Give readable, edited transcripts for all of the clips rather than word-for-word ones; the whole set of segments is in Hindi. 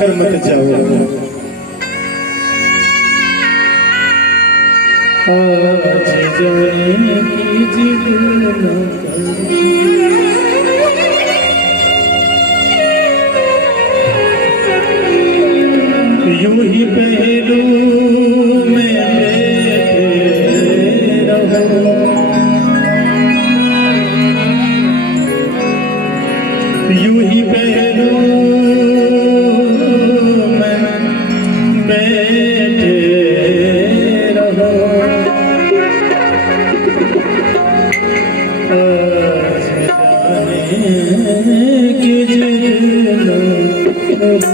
कर मत जाओ। आज जाने की जिद न करो, यूं ही पहलू में बैठे रहो, यूं ही पहलू में बैठे रहो। आज जाने की जिद न करो।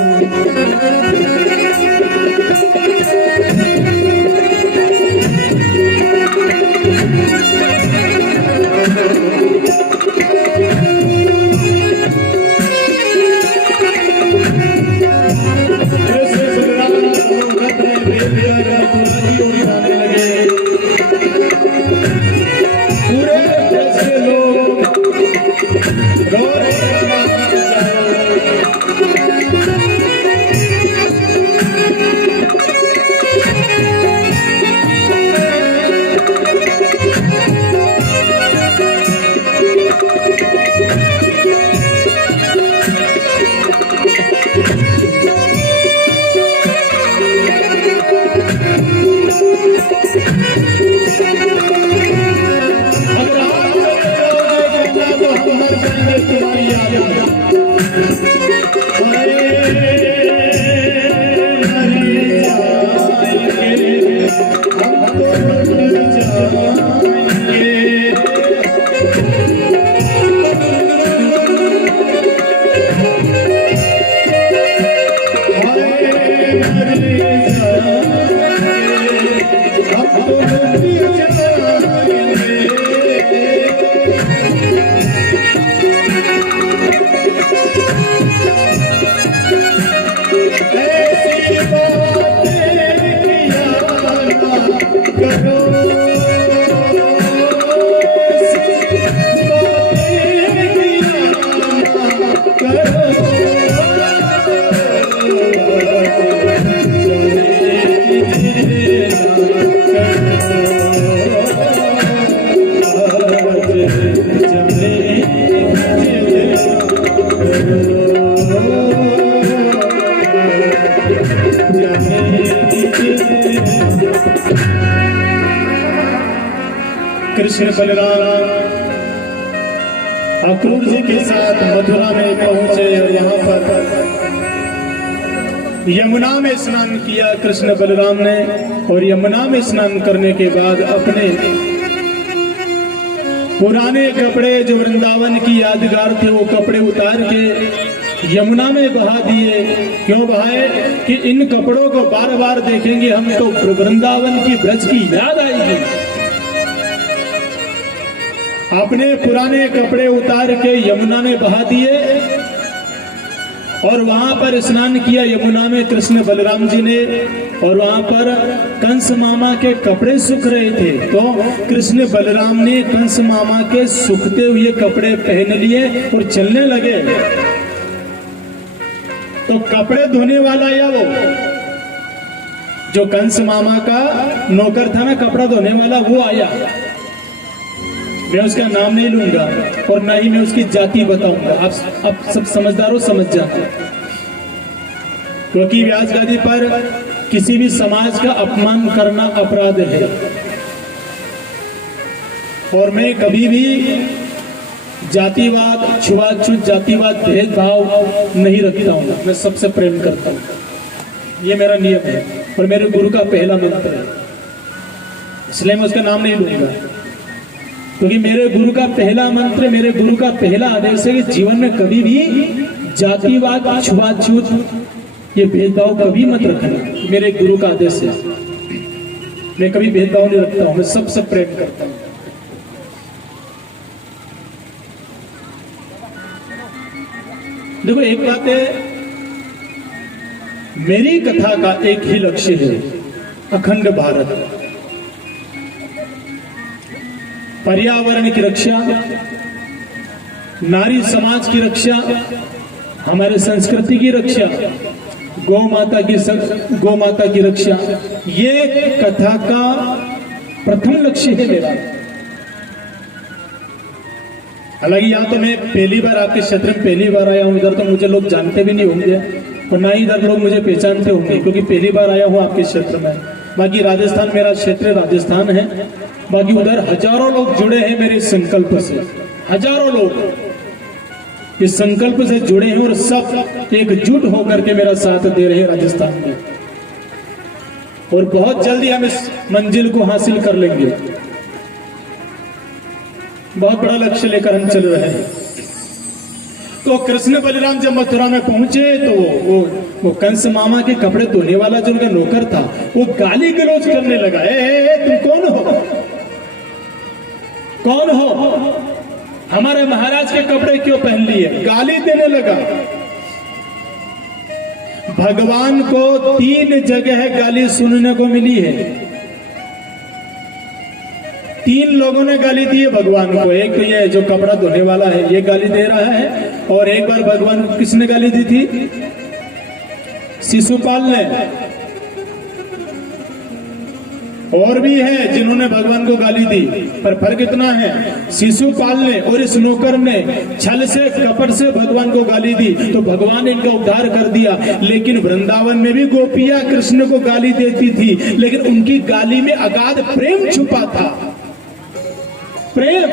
कृष्ण बलराम अक्रूर जी के साथ मथुरा में पहुंचे और यहाँ पर यमुना में स्नान किया कृष्ण बलराम ने। और यमुना में स्नान करने के बाद अपने पुराने कपड़े जो वृंदावन की यादगार थे वो कपड़े उतार के यमुना में बहा दिए। क्यों बहाए? कि इन कपड़ों को बार बार देखेंगे हम तो वृंदावन की ब्रज की याद आएगी। अपने पुराने कपड़े उतार के यमुना में बहा दिए और वहां पर स्नान किया यमुना में कृष्ण बलराम जी ने। और वहां पर कंस मामा के कपड़े सूख रहे थे तो कृष्ण बलराम ने कंस मामा के सूखते हुए कपड़े पहन लिए और चलने लगे। तो कपड़े धोने वाला या वो जो कंस मामा का नौकर था ना, कपड़ा धोने वाला, वो आया। मैं उसका नाम नहीं लूंगा और ना ही मैं उसकी जाति बताऊंगा। आप सब समझदारों समझ जाते, क्योंकि व्यास गादी पर किसी भी समाज का अपमान करना अपराध है। और मैं कभी भी जातिवाद, छुआछूत, जातिवाद, भेदभाव नहीं रखता हूँ। मैं सबसे प्रेम करता हूँ, ये मेरा नियम है और मेरे गुरु का पहला मंत्र है, इसलिए मैं उसका नाम नहीं लूंगा। क्योंकि मेरे गुरु का पहला मंत्र, मेरे गुरु का पहला आदेश है कि जीवन में कभी भी जातिवाद, छुआछूत, ये भेदभाव कभी मत रखना। मेरे गुरु का आदेश है, मैं कभी भेदभाव नहीं रखता हूं, मैं सबसे प्रेम करता हूं। देखो एक बात है, मेरी कथा का एक ही लक्ष्य है, अखंड भारत, पर्यावरण की रक्षा, नारी समाज की रक्षा, हमारे संस्कृति की रक्षा, गौ माता की रक्षा, ये कथा का प्रथम लक्ष्य है मेरा। हालांकि यहाँ तो मैं पहली बार आपके क्षेत्र में पहली बार आया हूँ, इधर तो मुझे लोग जानते भी नहीं होंगे और ना ही इधर लोग मुझे पहचानते होंगे, क्योंकि पहली बार आया हूँ आपके क्षेत्र में। बाकी राजस्थान मेरा क्षेत्र राजस्थान है, बाकी उधर हजारों लोग जुड़े हैं मेरे संकल्प से, हजारों लोग इस संकल्प से जुड़े हैं और सब एकजुट होकर के मेरा साथ दे रहे हैं राजस्थान में। और बहुत जल्दी हम इस मंजिल को हासिल कर लेंगे, बहुत बड़ा लक्ष्य लेकर हम चल रहे हैं। तो कृष्ण बलराम जब मथुरा में पहुंचे तो वो कंस मामा के कपड़े धोने वाला जो उनका नौकर था वो गाली गलौज करने लगा, तुम कौन हो, कौन हो, हमारे महाराज के कपड़े क्यों पहन लिए, गाली देने लगा। भगवान को 3 जगह गाली सुनने को मिली है, 3 लोगों ने गाली दी है भगवान को। एक तो ये जो कपड़ा धोने वाला है ये गाली दे रहा है, और एक बार भगवान को किसने गाली दी थी, शिशुपाल ने। और भी है जिन्होंने भगवान को गाली दी, पर फर्क इतना है, शिशुपाल ने और इस नौकर ने छल से कपट से भगवान को गाली दी तो भगवान ने इनका उद्धार कर दिया। लेकिन वृंदावन में भी गोपियां कृष्ण को गाली देती थी, लेकिन उनकी गाली में अगाध प्रेम छुपा था, प्रेम।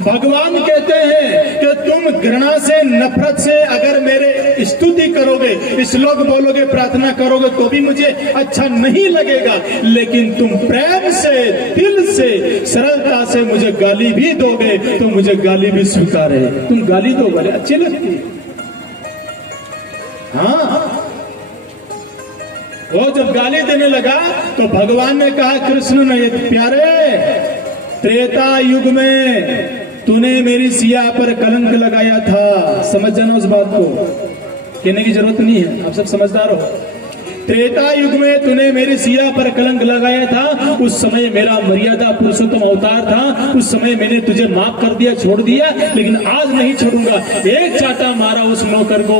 भगवान कहते हैं कि तुम घृणा से नफरत से अगर मेरे स्तुति करोगे, श्लोक बोलोगे, प्रार्थना करोगे तो भी मुझे अच्छा नहीं लगेगा, लेकिन तुम प्रेम से दिल से सरलता से मुझे गाली भी दोगे तो मुझे गाली भी स्वीकार है। तुम गाली दो बोले अच्छी लगती है। हाँ, वो जब गाली देने लगा तो भगवान ने कहा कृष्ण ने, प्यारे त्रेता युग में तूने मेरी सिया पर कलंक लगाया था। समझ जाना उस बात को, कहने की जरूरत नहीं है, आप सब समझदार हो। त्रेता युग में तूने मेरी सिया पर कलंक लगाया था, उस समय मेरा मर्यादा पुरुषोत्तम अवतार था, उस समय मैंने तुझे माफ कर दिया, छोड़ दिया, लेकिन आज नहीं छोड़ूंगा। एक चाटा मारा उस नौकर को,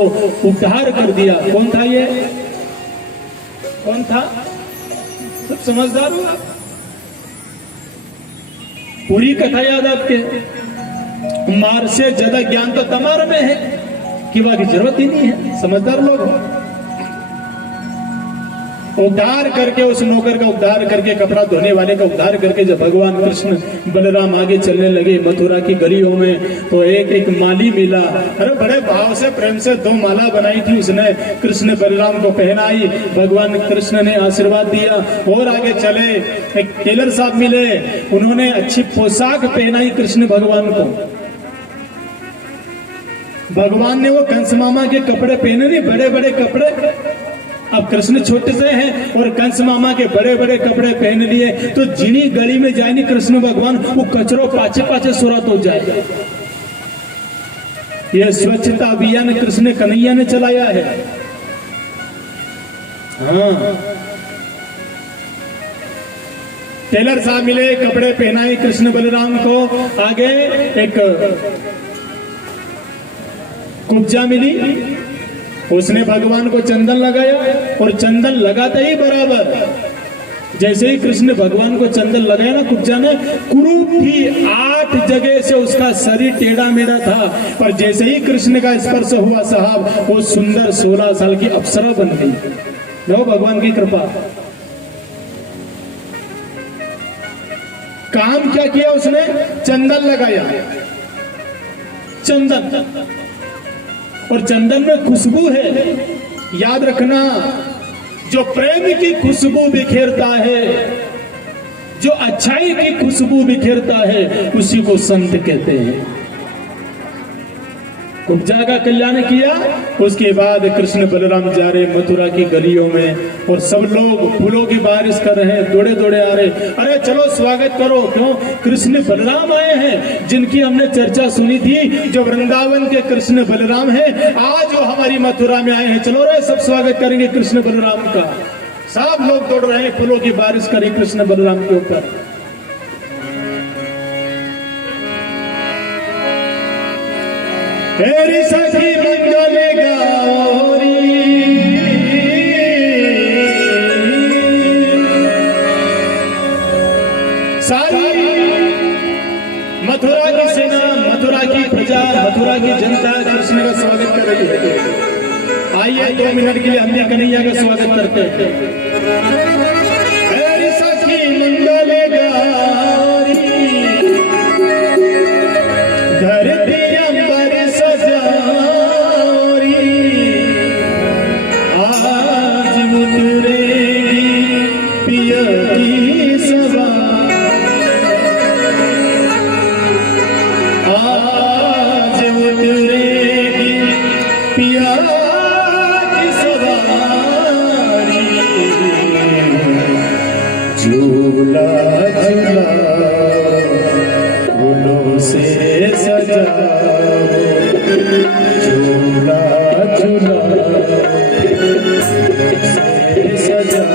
उद्धार कर दिया। कौन था ये, कौन था, सब समझदार हो। पूरी कथा याद आपके, मार से ज्यादा ज्ञान तो तमार में है कि बाकी जरूरत ही नहीं है, समझदार लोग हो। उद्धार करके उस नौकर का उद्धार करके, कपड़ा धोने वाले का उद्धार करके जब भगवान कृष्ण बलराम आगे चलने लगे मथुरा की गलियों में, तो एक एक माली मिला। अरे बड़े भाव से प्रेम से 2 माला बनाई थी उसने, कृष्ण बलराम को पहनाई। भगवान कृष्ण ने आशीर्वाद दिया और आगे चले। एक टेलर साहब मिले, उन्होंने अच्छी पोशाक पहनाई कृष्ण भगवान को। भगवान ने वो कंस मामा के कपड़े पहने नहीं, बड़े बड़े कपड़े। अब कृष्ण छोटे से हैं और कंस मामा के बड़े बड़े कपड़े पहन लिए, तो जिनी गली में जाएंगे कृष्ण भगवान, वो कचरों पाछे पाछे सुरत हो जाएगा। यह स्वच्छता अभियान कृष्ण कन्हैया ने चलाया है। हाँ, टेलर साहब मिले, कपड़े पहनाए कृष्ण बलराम को। आगे एक कुब्जा मिली, उसने भगवान को चंदन लगाया, और चंदन लगाते ही बराबर जैसे ही कृष्ण भगवान को चंदन लगाया ना कुब्जा ने, कुरूप थी 8 जगह से उसका शरीर टेढ़ा मेढ़ा था, पर जैसे ही कृष्ण का स्पर्श हुआ साहब, वो सुंदर 16 साल की अप्सरा बन गई। लो भगवान की कृपा। काम क्या किया उसने, चंदन लगाया, चंदन, और चंदन में खुशबू है। याद रखना, जो प्रेम की खुशबू बिखेरता है, जो अच्छाई की खुशबू बिखेरता है, उसी को संत कहते हैं। कुब्जा का कल्याण किया, उसके बाद कृष्ण बलराम जा रहे मथुरा की गलियों में, और सब लोग फूलों की बारिश कर रहे हैं, दौड़े दौड़े आ रहे। अरे चलो स्वागत करो, क्यों, कृष्ण बलराम आए हैं, जिनकी हमने चर्चा सुनी थी, जो वृंदावन के कृष्ण बलराम हैं, आज वो हमारी मथुरा में आए हैं। चलो रे सब स्वागत करेंगे कृष्ण बलराम का। सब लोग दौड़ रहे हैं, फूलों की बारिश करी कृष्ण बलराम के ऊपर। तेरी सखी मंगल गौरी सेना मथुरा की प्रजा, मथुरा की जनता कृष्ण का स्वागत कर रही है। आइए 2 मिनट के लिए हम भी कन्हैया का स्वागत करते हैं। सखी मंगल गारी धरती अंबर सजारी, आज उतरेगी पिया की सवारी, आज उतरेगी पिया की सवारी। झूला झूला फूलों से सजा, झूला झूला से सजा,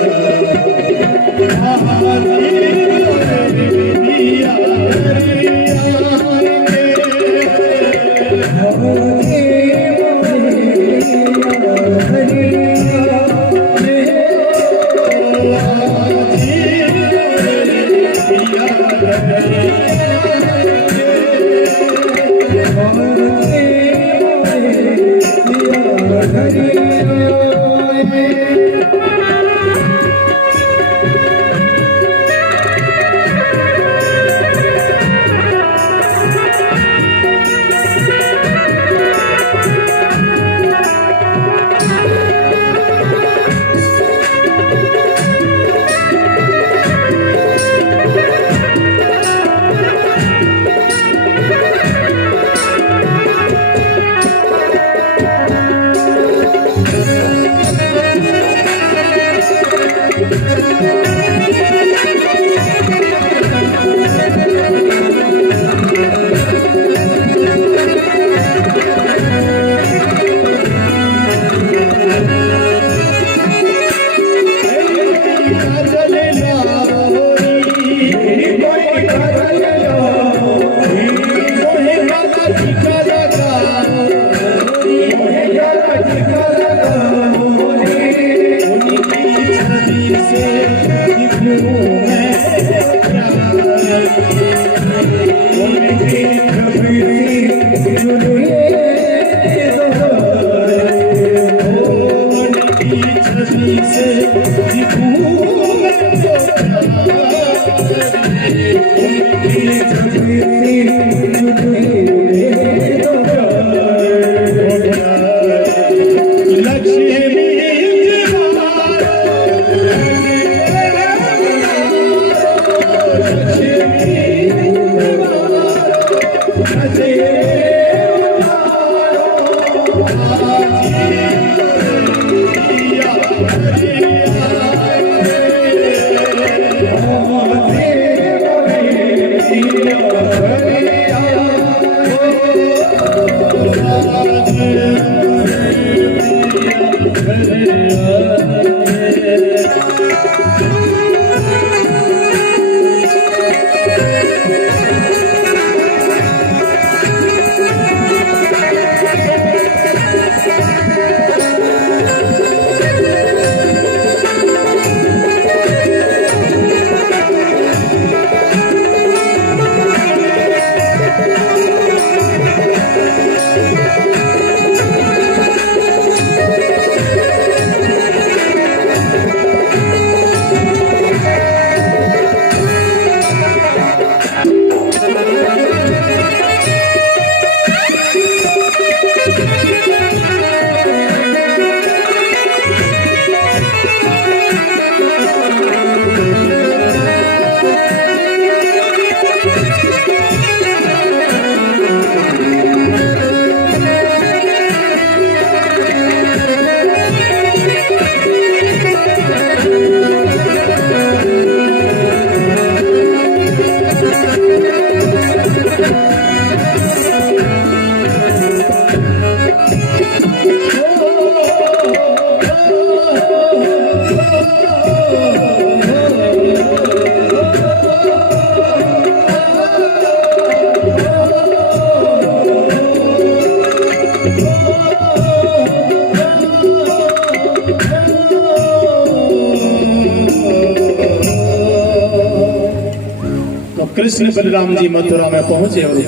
कृष्ण बलराम जी मथुरा में पहुंचे और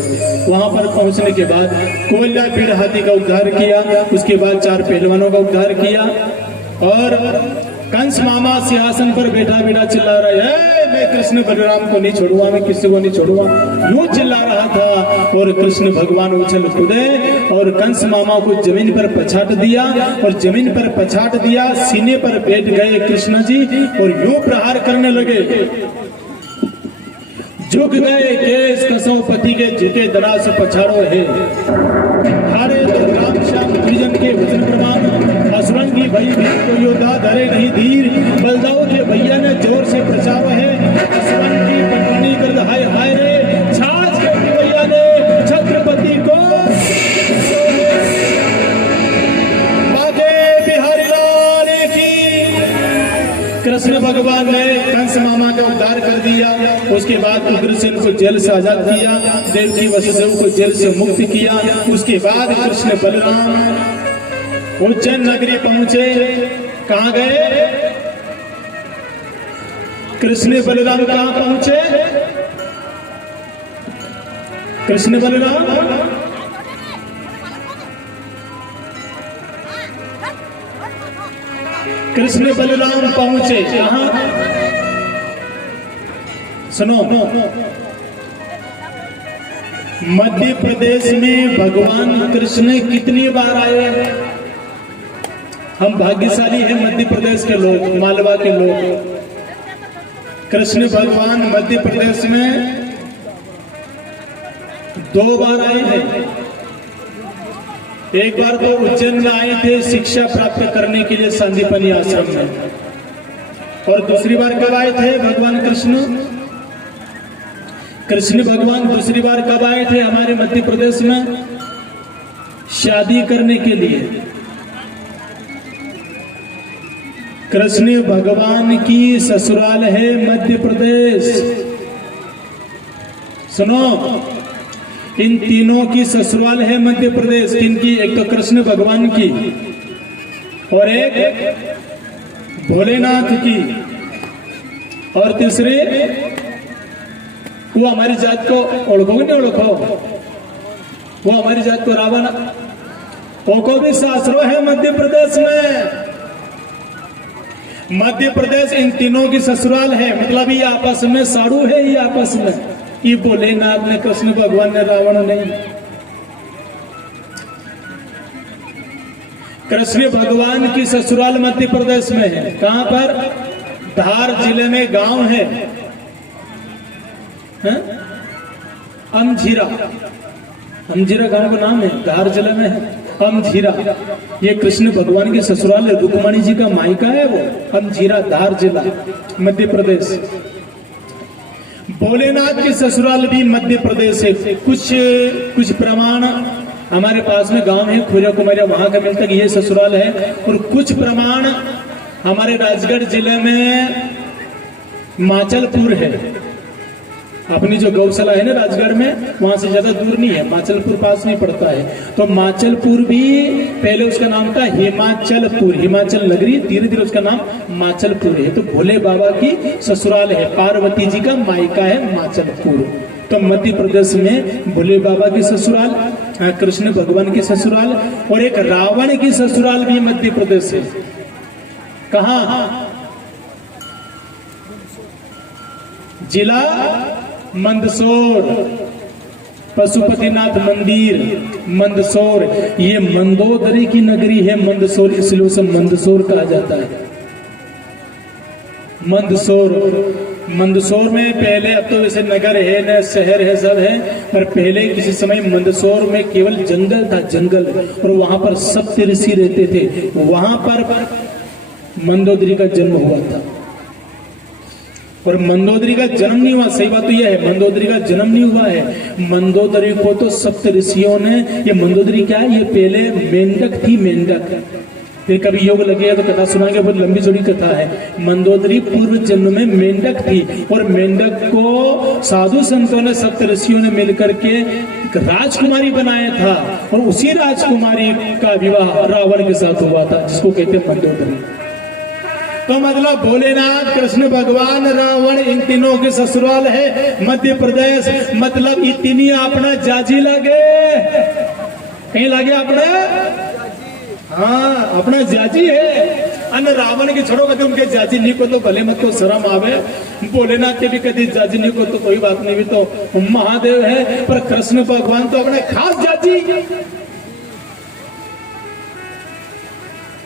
वहां पर पहुंचने के बाद कुवल्या पीड़ हाथी का उद्धार किया, उसके बाद 4 पहलवानों का उद्धार किया और कंस मामा सिंहासन पर बैठा बैठा चिल्ला रहा है, मैं कृष्ण बलराम को नहीं छोड़ूंगा, मैं किसी को नहीं छोड़ूंगा, यूं चिल्ला रहा था। और कृष्ण भगवान उछल कूदे और कंस मामा को जमीन पर पछाड़ दिया और जमीन पर पछाड़ दिया, सीने पर बैठ गए कृष्ण जी और यूं प्रहार करने लगे। झुक गए केस कसों पति के झुके दराज पछाड़ो है, हारे तो राम श्याम परिजन के वचन प्रमाण, असुरन की भई भी तो योद्धा धरे नहीं धीर, बलदाऊ के भैया ने जोर से प्रचारो है, असुरन की पटनी कर हाय हाय रे, छाछ के भैया ने छत्रपति को कृष्ण भगवान ने कंस मामा का उद्धार कर दिया। उसके बाद उग्रसेन को जेल से आजाद किया, देवकी वसुदेव को जेल से मुक्त किया। उसके बाद कृष्ण बलराम उज्जैन नगरी पहुंचे। कहां गए कृष्ण बलराम? कहां पहुंचे कृष्ण बलराम? कृष्ण बलराम पहुंचे कहां? सुनो, मध्य प्रदेश में भगवान कृष्ण कितनी बार आए? हम भाग्यशाली हैं मध्य प्रदेश के लोग, मालवा के लोग। कृष्ण भगवान मध्य प्रदेश में 2 बार आए हैं। एक बार तो उज्जैन में आए थे शिक्षा प्राप्त करने के लिए संदीपनी आश्रम में, और दूसरी बार कब आए थे भगवान कृष्ण? कृष्ण भगवान दूसरी बार कब आए थे हमारे मध्य प्रदेश में? शादी करने के लिए। कृष्ण भगवान की ससुराल है मध्य प्रदेश। सुनो, इन तीनों की ससुराल है मध्य प्रदेश। इनकी एक तो कृष्ण भगवान की और एक भोलेनाथ की और तीसरे वो हमारी जात को ओळखोगे नहीं ओळखो? वो हमारी जात को रावण, वो भी सासरो है मध्य प्रदेश में। मध्य प्रदेश इन तीनों की ससुराल है, मतलब ये आपस में साड़ू है, ये आपस में। ये भोलेनाथ ने, कृष्ण भगवान ने, रावण नहीं। कृष्ण भगवान की ससुराल मध्य प्रदेश में है। कहां पर? धार जिले में गांव है, अमझीरा। अमझीरा गांव का नाम है, धार जिले में है अमझीरा। ये कृष्ण भगवान की ससुराल है, रुक्मणी जी का मायका है वो, अमझीरा, धार जिला, मध्य प्रदेश। भोलेनाथ की ससुराल भी मध्य प्रदेश है। कुछ प्रमाण हमारे पास में गांव है खुरिया कुमारिया, वहां का मिलता है ये ससुराल है, और कुछ प्रमाण हमारे राजगढ़ जिले में माचलपुर है। अपनी जो गौशाला है ना राजगढ़ में, वहां से ज्यादा दूर नहीं है, माचलपुर पास नहीं पड़ता है। तो माचलपुर भी पहले उसका नाम था हिमाचलपुर, हिमाचल नगरी, धीरे धीरे उसका नाम माचलपुर है। तो भोले बाबा की ससुराल है, पार्वती जी का मायका है माचलपुर। तो मध्य प्रदेश में भोले बाबा की ससुराल, कृष्ण भगवान की ससुराल, और एक रावण की ससुराल भी मध्य प्रदेश है। कहां? जिला मंदसौर, पशुपतिनाथ मंदिर मंदसौर। ये मंदोदरी की नगरी है मंदसौर, इसलिए उसे मंदसौर कहा जाता है। मंदसौर, मंदसौर में पहले, अब तो वैसे नगर है न शहर है, सब है, पर पहले किसी समय मंदसौर में केवल जंगल था, जंगल, और वहां पर सप्त ऋषि रहते थे। वहां पर मंदोदरी का जन्म हुआ था। और मंदोदरी का जन्म नहीं हुआ, सही बात तो यह है, मंदोदरी का जन्म नहीं हुआ है। मंदोदरी को तो सप्त ऋषियों ने, ये मंदोदरी क्या है, ये पहले मेंढक थी, मेंढक। फिर कभी योग लगेगा तो कथा सुनाएंगे, बहुत लंबी चौड़ी कथा है। मंदोदरी पूर्व जन्म में मेंढक थी, और मेंढक को साधु संतों ने, सप्त ऋषियों ने मिलकर के राजकुमारी बनाया था, और उसी राजकुमारी का विवाह रावण के साथ हुआ था, जिसको कहते हैं मंदोदरी। तो मतलब भोलेनाथ, कृष्ण भगवान, रावण, इन तीनों के ससुराल है मध्य प्रदेश। मतलब ये तीन अपना जाजी लगे, कहीं लगे अपना, हाँ अपना जाजी है। अन रावण की छोड़ो कभी उनके जाजी नहीं को तो भले मत को शर्म आवे, भोलेनाथ के भी कभी जाजी नहीं को तो कोई बात नहीं, भी तो महादेव है। पर कृष्ण भगवान तो अपने खास जाजी।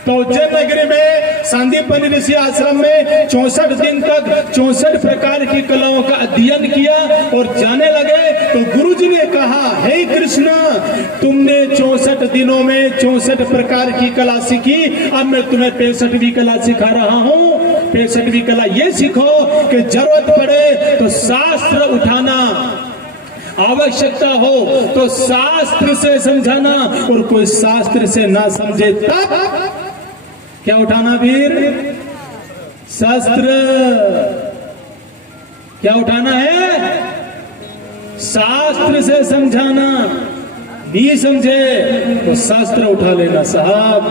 तो उज्जैन नगरी में सांदीपनि ऋषि आश्रम में 64 दिन तक 64 प्रकार की कलाओं का अध्ययन किया और जाने लगे। तो गुरुजी ने कहा, हे कृष्ण, तुमने 64 दिनों में 64 प्रकार की कला सीखी, अब मैं तुम्हें 65वीं कला सिखा रहा हूँ। 65वीं कला ये सीखो कि जरूरत पड़े तो शास्त्र उठाना, आवश्यकता हो तो शास्त्र से समझाना, और कोई शास्त्र से ना समझे तब क्या उठाना वीर? शास्त्र। क्या उठाना है? शास्त्र से समझाना। नहीं समझे तो शास्त्र उठा लेना साहब।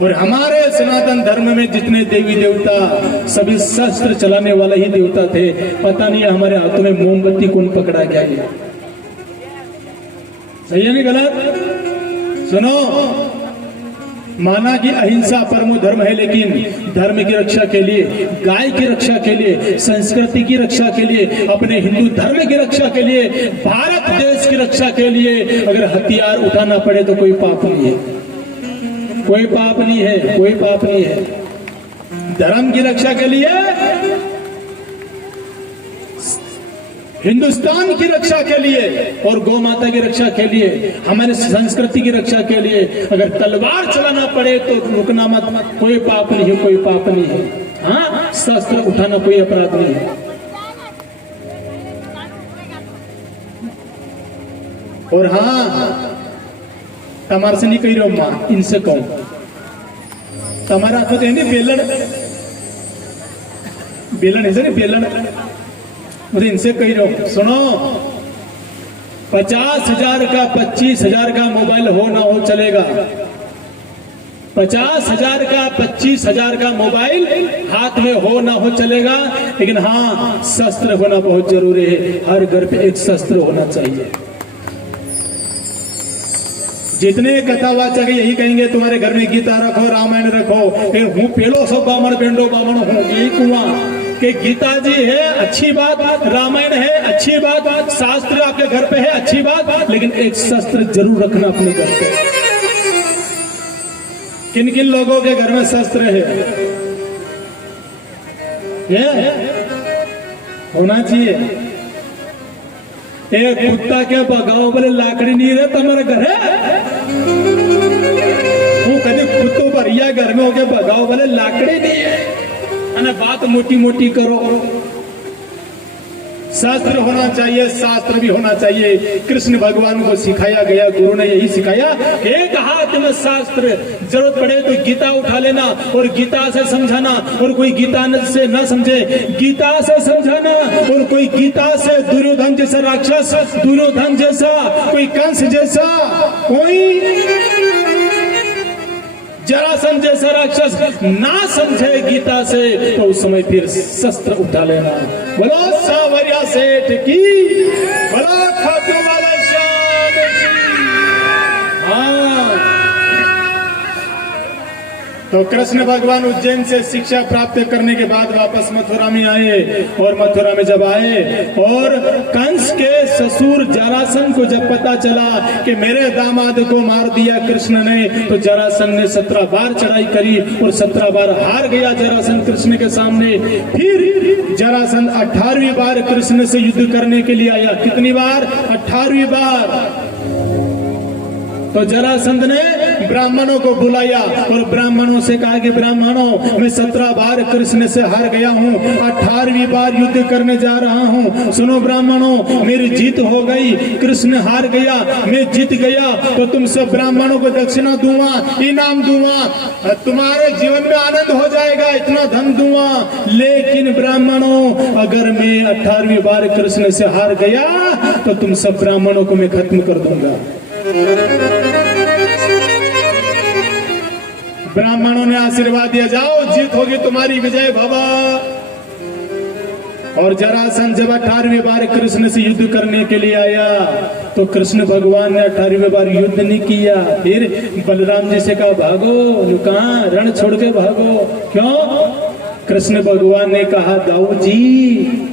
और हमारे सनातन धर्म में जितने देवी देवता सभी शस्त्र चलाने वाले ही देवता थे। पता नहीं हमारे हाथों में मोमबत्ती कौन पकड़ा गया है। सही है नहीं गलत? सुनो, माना कि अहिंसा परमो धर्म है, लेकिन धर्म की रक्षा के लिए, गाय की रक्षा के लिए, संस्कृति की रक्षा के लिए, अपने हिंदू धर्म की रक्षा के लिए, भारत देश की रक्षा के लिए अगर हथियार उठाना पड़े तो कोई पाप नहीं है, कोई पाप नहीं है, कोई पाप नहीं है। धर्म की रक्षा के लिए, हिंदुस्तान की रक्षा के लिए और गौ माता की रक्षा के लिए, हमारे संस्कृति की रक्षा के लिए अगर तलवार चलाना पड़े तो रुकना मत। कोई पाप नहीं है, कोई पाप नहीं है। हाँ, शस्त्र उठाना कोई अपराध नहीं है। और हाँ, तमार से नहीं कही रहो मां, इनसे कहो तमारा हाथ में बेलन, बेलन ऐसे नहीं, बेलन मुझे इनसे कही रहो। सुनो, 50,000 का 25,000 का मोबाइल हो ना हो चलेगा। 50,000 का 25,000 का मोबाइल हाथ में हो ना हो चलेगा, लेकिन हाँ शस्त्र होना बहुत जरूरी है। हर घर पे एक शस्त्र होना चाहिए। जितने कथावाचक यही कहेंगे तुम्हारे घर में गीता रखो, रामायण रखो, हूँ पेलो सब बामण पेंडो बामण हूँ, यही कुआं कि गीता जी है अच्छी बात, रामायण है अच्छी बात, शास्त्र आपके घर पे है अच्छी बात, लेकिन एक शस्त्र जरूर रखना अपने घर पे। किन किन लोगों के घर में शस्त्र है? ये होना चाहिए। एक कुत्ता के भगाओ बोले लाकड़ी नहीं रहे तुम्हारे घर है, वो कभी कुत्तों पर या घर में होके भगाओ बोले लाकड़ी नहीं है, बात मोटी मोटी करो। शास्त्र होना चाहिए, शास्त्र भी होना चाहिए। कृष्ण भगवान को सिखाया गया, गुरु ने यही सिखाया, एक हाथ में शास्त्र, जरूरत पड़े तो गीता उठा लेना और गीता से समझाना, और कोई गीता से न समझे गीता से समझाना, और कोई गीता से दुर्योधन जैसा राक्षस, दुर्योधन जैसा, कोई कंस जैसा, कोई जरासंध जैसा राक्षस ना समझे गीता से, तो उस समय फिर शस्त्र उठा लेना। बोलो सावरिया सेठ की, बोलो खाटू वाले श्याम की। हाँ, तो कृष्ण भगवान उज्जैन से शिक्षा प्राप्त करने के बाद वापस मथुरा में आए, और मथुरा में जब आए और कंस के ससुर जरासंध को जब पता चला कि मेरे दामाद को मार दिया कृष्ण ने, तो जरासंध ने 17 बार चढ़ाई करी और 17 बार हार गया जरासंध कृष्ण के सामने। फिर जरासंध 18वीं बार कृष्ण से युद्ध करने के लिए आया। कितनी बार? 18वीं बार। तो जरासंध ने ब्राह्मणों को बुलाया और ब्राह्मणों से कहा कि ब्राह्मणों, मैं 17 बार कृष्ण से हार गया हूँ, 18वीं बार युद्ध करने जा रहा हूँ। सुनो ब्राह्मणों, मेरी जीत हो गई, कृष्ण हार गया, मैं जीत गया, तो तुम सब ब्राह्मणों को दक्षिणा दूंगा, इनाम दूंगा, तुम्हारे जीवन में आनंद हो जाएगा, इतना धन दूंगा। लेकिन ब्राह्मणों, अगर मैं 18वीं बार कृष्ण से हार गया तो तुम सब ब्राह्मणों को मैं खत्म कर दूंगा। ब्राह्मणों ने आशीर्वाद दिया, जाओ जीत होगी तुम्हारी, विजय भवा। और जरासंध जब 18वीं बार कृष्ण से युद्ध करने के लिए आया तो कृष्ण भगवान ने 18वीं बार युद्ध नहीं किया। फिर बलराम जी से कहा भागो, कहा रण छोड़ के भागो। क्यों? कृष्ण भगवान ने कहा दाऊ जी,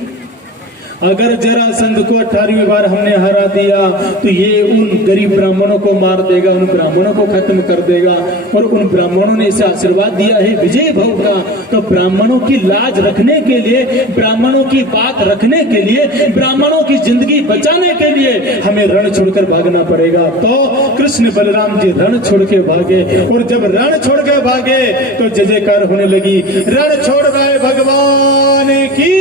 अगर जरासंध को 18वीं बार हमने हरा दिया तो ये उन गरीब ब्राह्मणों को मार देगा, उन ब्राह्मणों को खत्म कर देगा। और उन ब्राह्मणों ने इसे आशीर्वाद दिया है विजय भव का, तो ब्राह्मणों की लाज रखने के लिए, ब्राह्मणों की बात रखने के लिए, ब्राह्मणों की जिंदगी बचाने के लिए हमें रण छोड़कर भागना पड़ेगा। तो कृष्ण बलराम जी रण छोड़ के भागे, और जब रण छोड़ के भागे तो जय जयकार होने लगी, रण छोड़ गए भगवान की।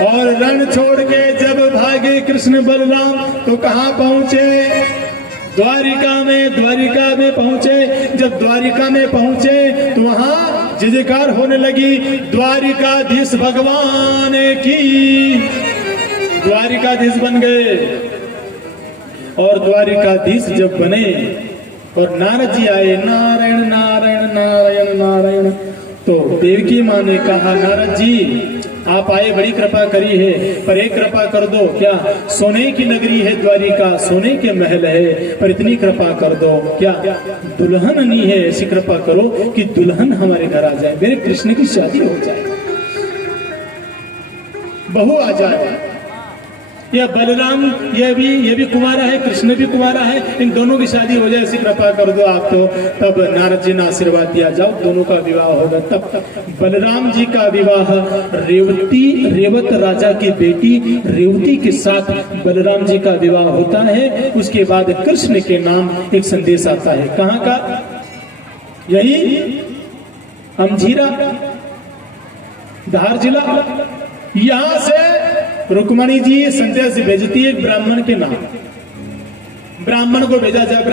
और रण छोड़ के जब भागे कृष्ण बलराम तो कहां पहुंचे? द्वारिका में। द्वारिका में पहुंचे। जब द्वारिका में पहुंचे तो वहां जय जयकार होने लगी, द्वारिकाधीश भगवान की। द्वारिकाधीश बन गए। और द्वारिकाधीश जब बने और नारद जी आए, नारायण नारायण नारायण नारायण, तो देवकी माँ ने कहा नारद जी आप आए, बड़ी कृपा करी है, पर एक कृपा कर दो। क्या? सोने की नगरी है द्वारिका, सोने के महल है, पर इतनी कृपा कर दो, क्या दुल्हन नहीं है? ऐसी कृपा करो कि दुल्हन हमारे घर आ जाए, मेरे कृष्ण की शादी हो जाए, बहू आ जाए। या बलराम ये भी कुमारा है, कृष्ण भी कुमारा है, इन दोनों की शादी हो जाए, ऐसी कृपा कर दो आप। तो तब नारद जी ने आशीर्वाद दिया, जाओ दोनों का विवाह होगा। तब बलराम जी का विवाह रेवत राजा की बेटी रेवती के साथ बलराम जी का विवाह होता है। उसके बाद कृष्ण के नाम एक संदेश आता है। कहाँ का? यही अमझीरा, धार जिला। यहां से रुक्मणी जी संदेश भेजती है ब्राह्मण के नाम। ब्राह्मण को भेजा जाए,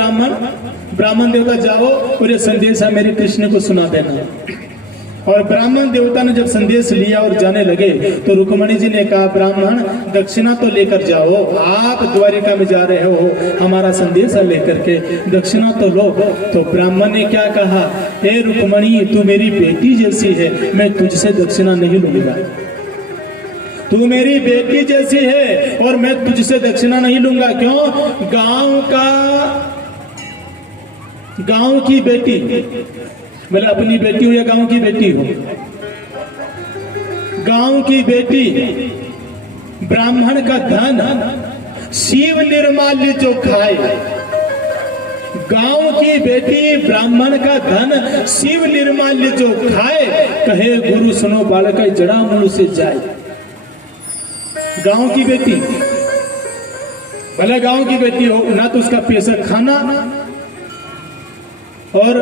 ब्राह्मण देवता जाओ और ये संदेश है मेरे कृष्ण को सुना देना। और ब्राह्मण देवता ने जब संदेश लिया और जाने लगे तो रुक्मणी जी ने कहा ब्राह्मण दक्षिणा तो लेकर जाओ, आप द्वारिका में जा रहे हो, हमारा संदेश लेकर के दक्षिणा तो लो। तो ब्राह्मण ने क्या कहा, हे रुक्मणी तू मेरी बेटी जैसी है, मैं तुझसे दक्षिणा नहीं लूंगा। तू मेरी बेटी जैसी है और मैं तुझसे दक्षिणा नहीं लूंगा। क्यों? गांव की बेटी, मतलब अपनी बेटी हो या गांव की बेटी हो, गांव की बेटी ब्राह्मण का धन शिव निर्माल्य जो खाए, गांव की बेटी ब्राह्मण का धन शिव निर्माल्य जो खाए, कहे गुरु सुनो बालक जड़ा मूल से जाए। गांव की बेटी, भले गांव की बेटी हो, ना तो उसका पैसा खाना, और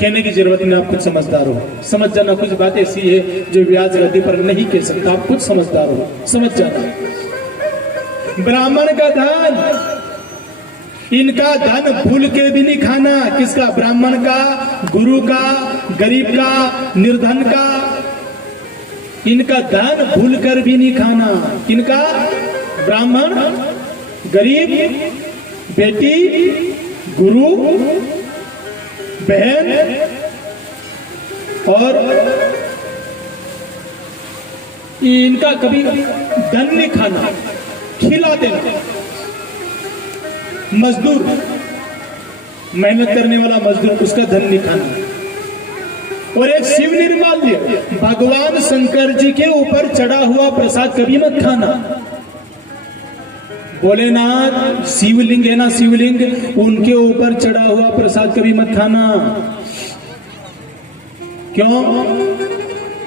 कहने की जरूरत नहीं, आप खुद समझदार हो, समझ जाना। कुछ बात ऐसी है जो ब्याज गद्दी पर नहीं कह सकता, आप खुद समझदार हो, समझ जाना। ब्राह्मण का धन, इनका धन भूल के भी नहीं खाना। किसका? ब्राह्मण का, गुरु का, गरीब का, निर्धन का, इनका धन भूल कर भी नहीं खाना। किनका? ब्राह्मण, गरीब, बेटी, गुरु, बहन और इनका कभी धन नहीं खाना, खिला देना। मजदूर, मेहनत करने वाला मजदूर, उसका धन नहीं खाना। और एक शिव निर्माल्य, भगवान शंकर जी के ऊपर चढ़ा हुआ प्रसाद कभी मत खाना। भोलेनाथ शिवलिंग है ना, शिवलिंग, उनके ऊपर चढ़ा हुआ प्रसाद कभी मत खाना। क्यों?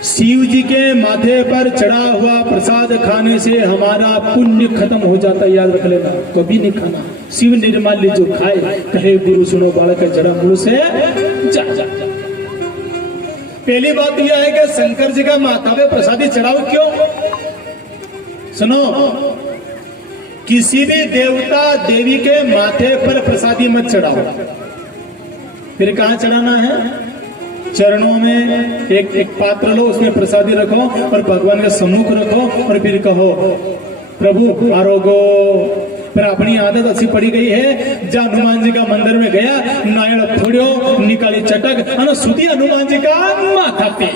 शिव जी के माथे पर चढ़ा हुआ प्रसाद खाने से हमारा पुण्य खत्म हो जाता है, याद रख लेना, कभी नहीं खाना। शिव निर्माल्य जो खाए, कहे गुरु सुनो बालक जड़ा मूल से जा। पहली बात यह है कि शंकर जी का माथा पे प्रसादी चढ़ाओ क्यों? सुनो, किसी भी देवता देवी के माथे पर प्रसादी मत चढ़ाओ। फिर कहाँ चढ़ाना है? चरणों में एक पात्र लो, उसमें प्रसादी रखो और भगवान के सम्मुख रखो और फिर कहो प्रभु आरोगो पर अपनी आदत ऐसी पड़ी गई है, जब हनुमान जी का मंदिर में गया, नारियल फोड़ो, निकाली चटक और सुधी हनुमान जी का माथा पे।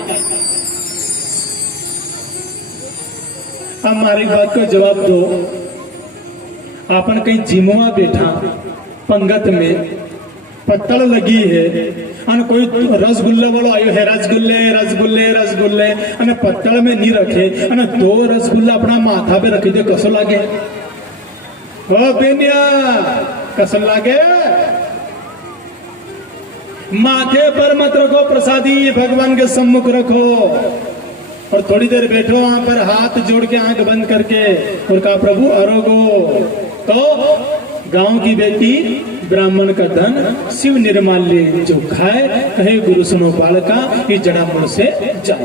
अब हमारी बात को जवाब दो, अपन कहीं जिमुआ बैठा पंगत में पत्तल लगी है अन कोई रसगुल्ले वालों आयो है, रसगुल्ले रसगुल्ले रसगुल्ले अन पत्तल में नहीं रखे अन 2 रसगुल्ला अपना माथा पे रखी दे, कसो लागे? ओ बेनिया कसो लागे? माथे पर मत रखो प्रसादी, भगवान के सम्मुख रखो और थोड़ी देर बैठो वहां पर हाथ जोड़ के आंख बंद करके और कहा प्रभु अरोगो। तो गांव की बेटी ब्राह्मण का धन शिव निर्माल्य जो खाए, कहे गुरु सुनो बालका ये जड़ा मूल से जा।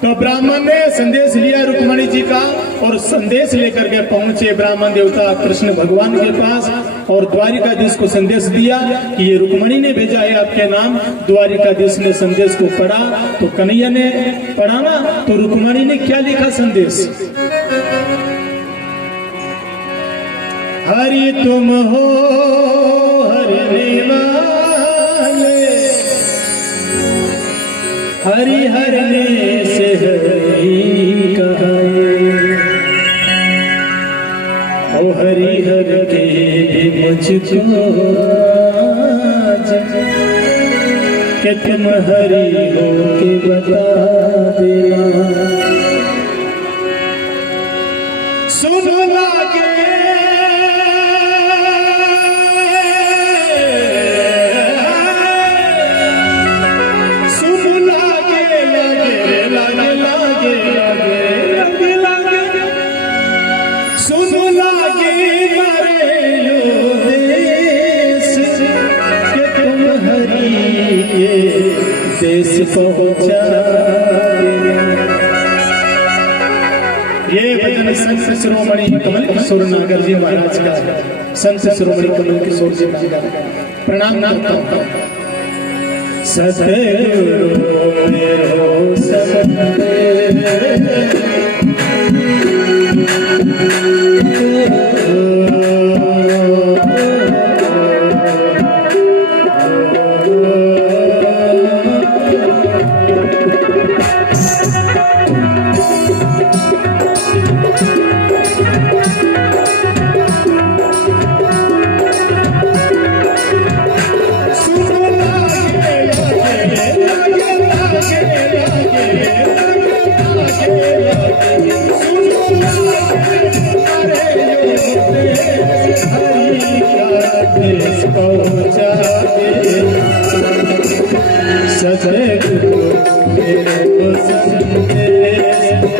तो ब्राह्मण ने संदेश लिया रुक्मणी जी का और संदेश लेकर के पहुंचे ब्राह्मण देवता कृष्ण भगवान के पास और द्वारिकाधीश को संदेश दिया कि ये रुक्मणी ने भेजा है आपके नाम। द्वारिकाधीश ने संदेश को पढ़ा तो कन्हैया ने पढ़ा ना, तो रुक्मणी ने क्या लिखा संदेश? हरि तुम हो हरि वाले, हरि हरने से हरि कहाए, ओ हरि हर के भी मुझको कि तुम हरि हो के बता देना। सुन लागे देश पहुंचा। ये भजन संत शिरोमणि कमल किशोर नागर जी महाराज का, संत शिरोमणि कमल किशोर जी का प्रणाम करता हूं। सतगुरु हो सतगुरु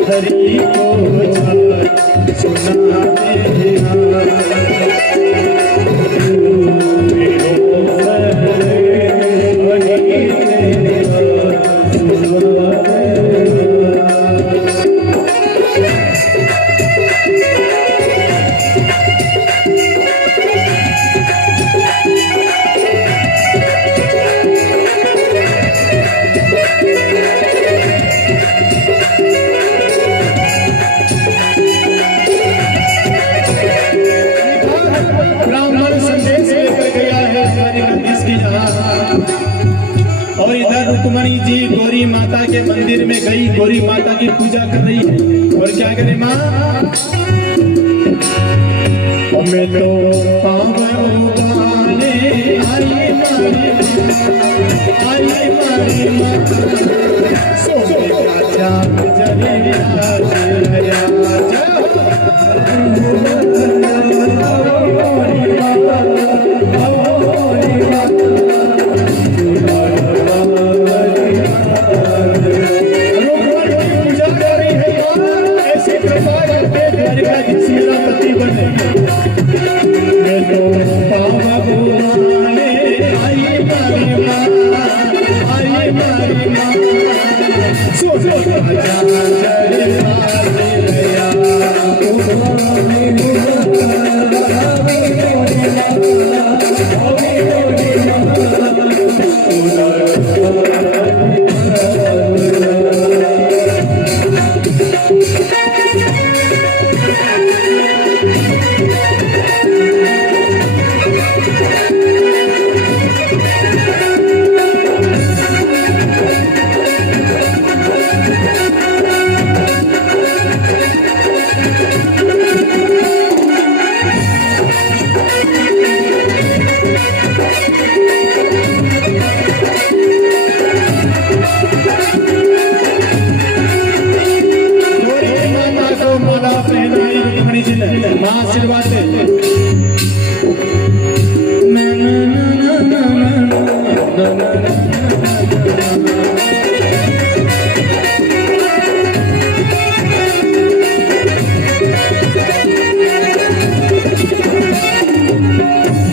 हरि को सुना और इधर रुक्मणी जी गौरी माता के मंदिर में गई, गौरी माता की पूजा कर रही है। और क्या करे माँ? मैं तो पावने आई मारी सोने का चाँद माँ आशीर्वाद दे।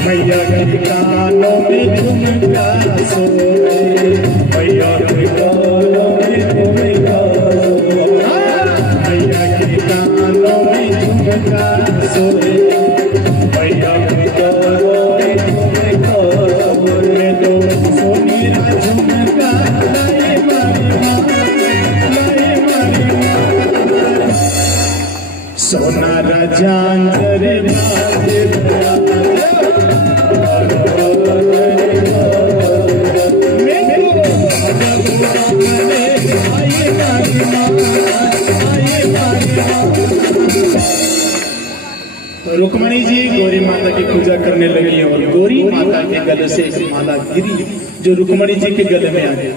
मैया के कानों में झुमका सोए, मैया के कानों में झुमका सोए, मैया के कानों में झुमका सोए, मैया के कानों में झुमका सोए, तो सोनीरा झुमका लाए मारी माँ, लाए मारी माँ, सोना राजांतर बाजे रुक्मणी जी गौरी माता की पूजा करने लगी और गौरी माता के गले से एक माला गिरी जो रुक्मणी जी के गले में आ गई।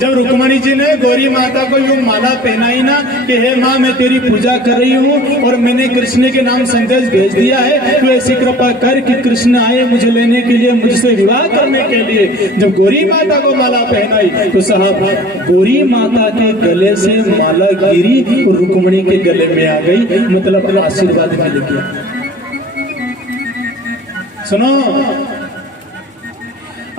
जब रुक्मणी जी ने गौरी माता को यूं माला पहनाई ना कि हे माँ मैं तेरी पूजा कर रही हूँ और मैंने कृष्ण के नाम संदेश भेज दिया है, तो ऐसी कृपा कर कि कृष्ण आए मुझे लेने के लिए, मुझसे विवाह करने के लिए। जब गौरी माता को माला पहनाई तो साहब गौरी माता के गले से माला गिरी और रुक्मणी के गले में आ गई, मतलब आशीर्वाद मिल गया। सुनो,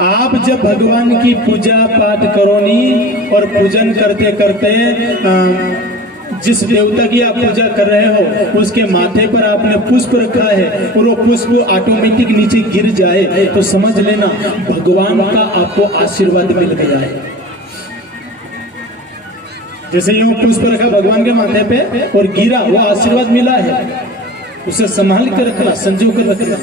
आप जब भगवान की पूजा पाठ करोनी और पूजन करते करते जिस देवता की आप पूजा कर रहे हो उसके माथे पर आपने पुष्प रखा है और वो पुष्प ऑटोमेटिक नीचे गिर जाए तो समझ लेना भगवान का आपको आशीर्वाद मिल गया है। जैसे यूं पुष्प रखा भगवान के माथे पे और गिरा, वो आशीर्वाद मिला है, उसे संभाल कर रखना, संजो कर रखना।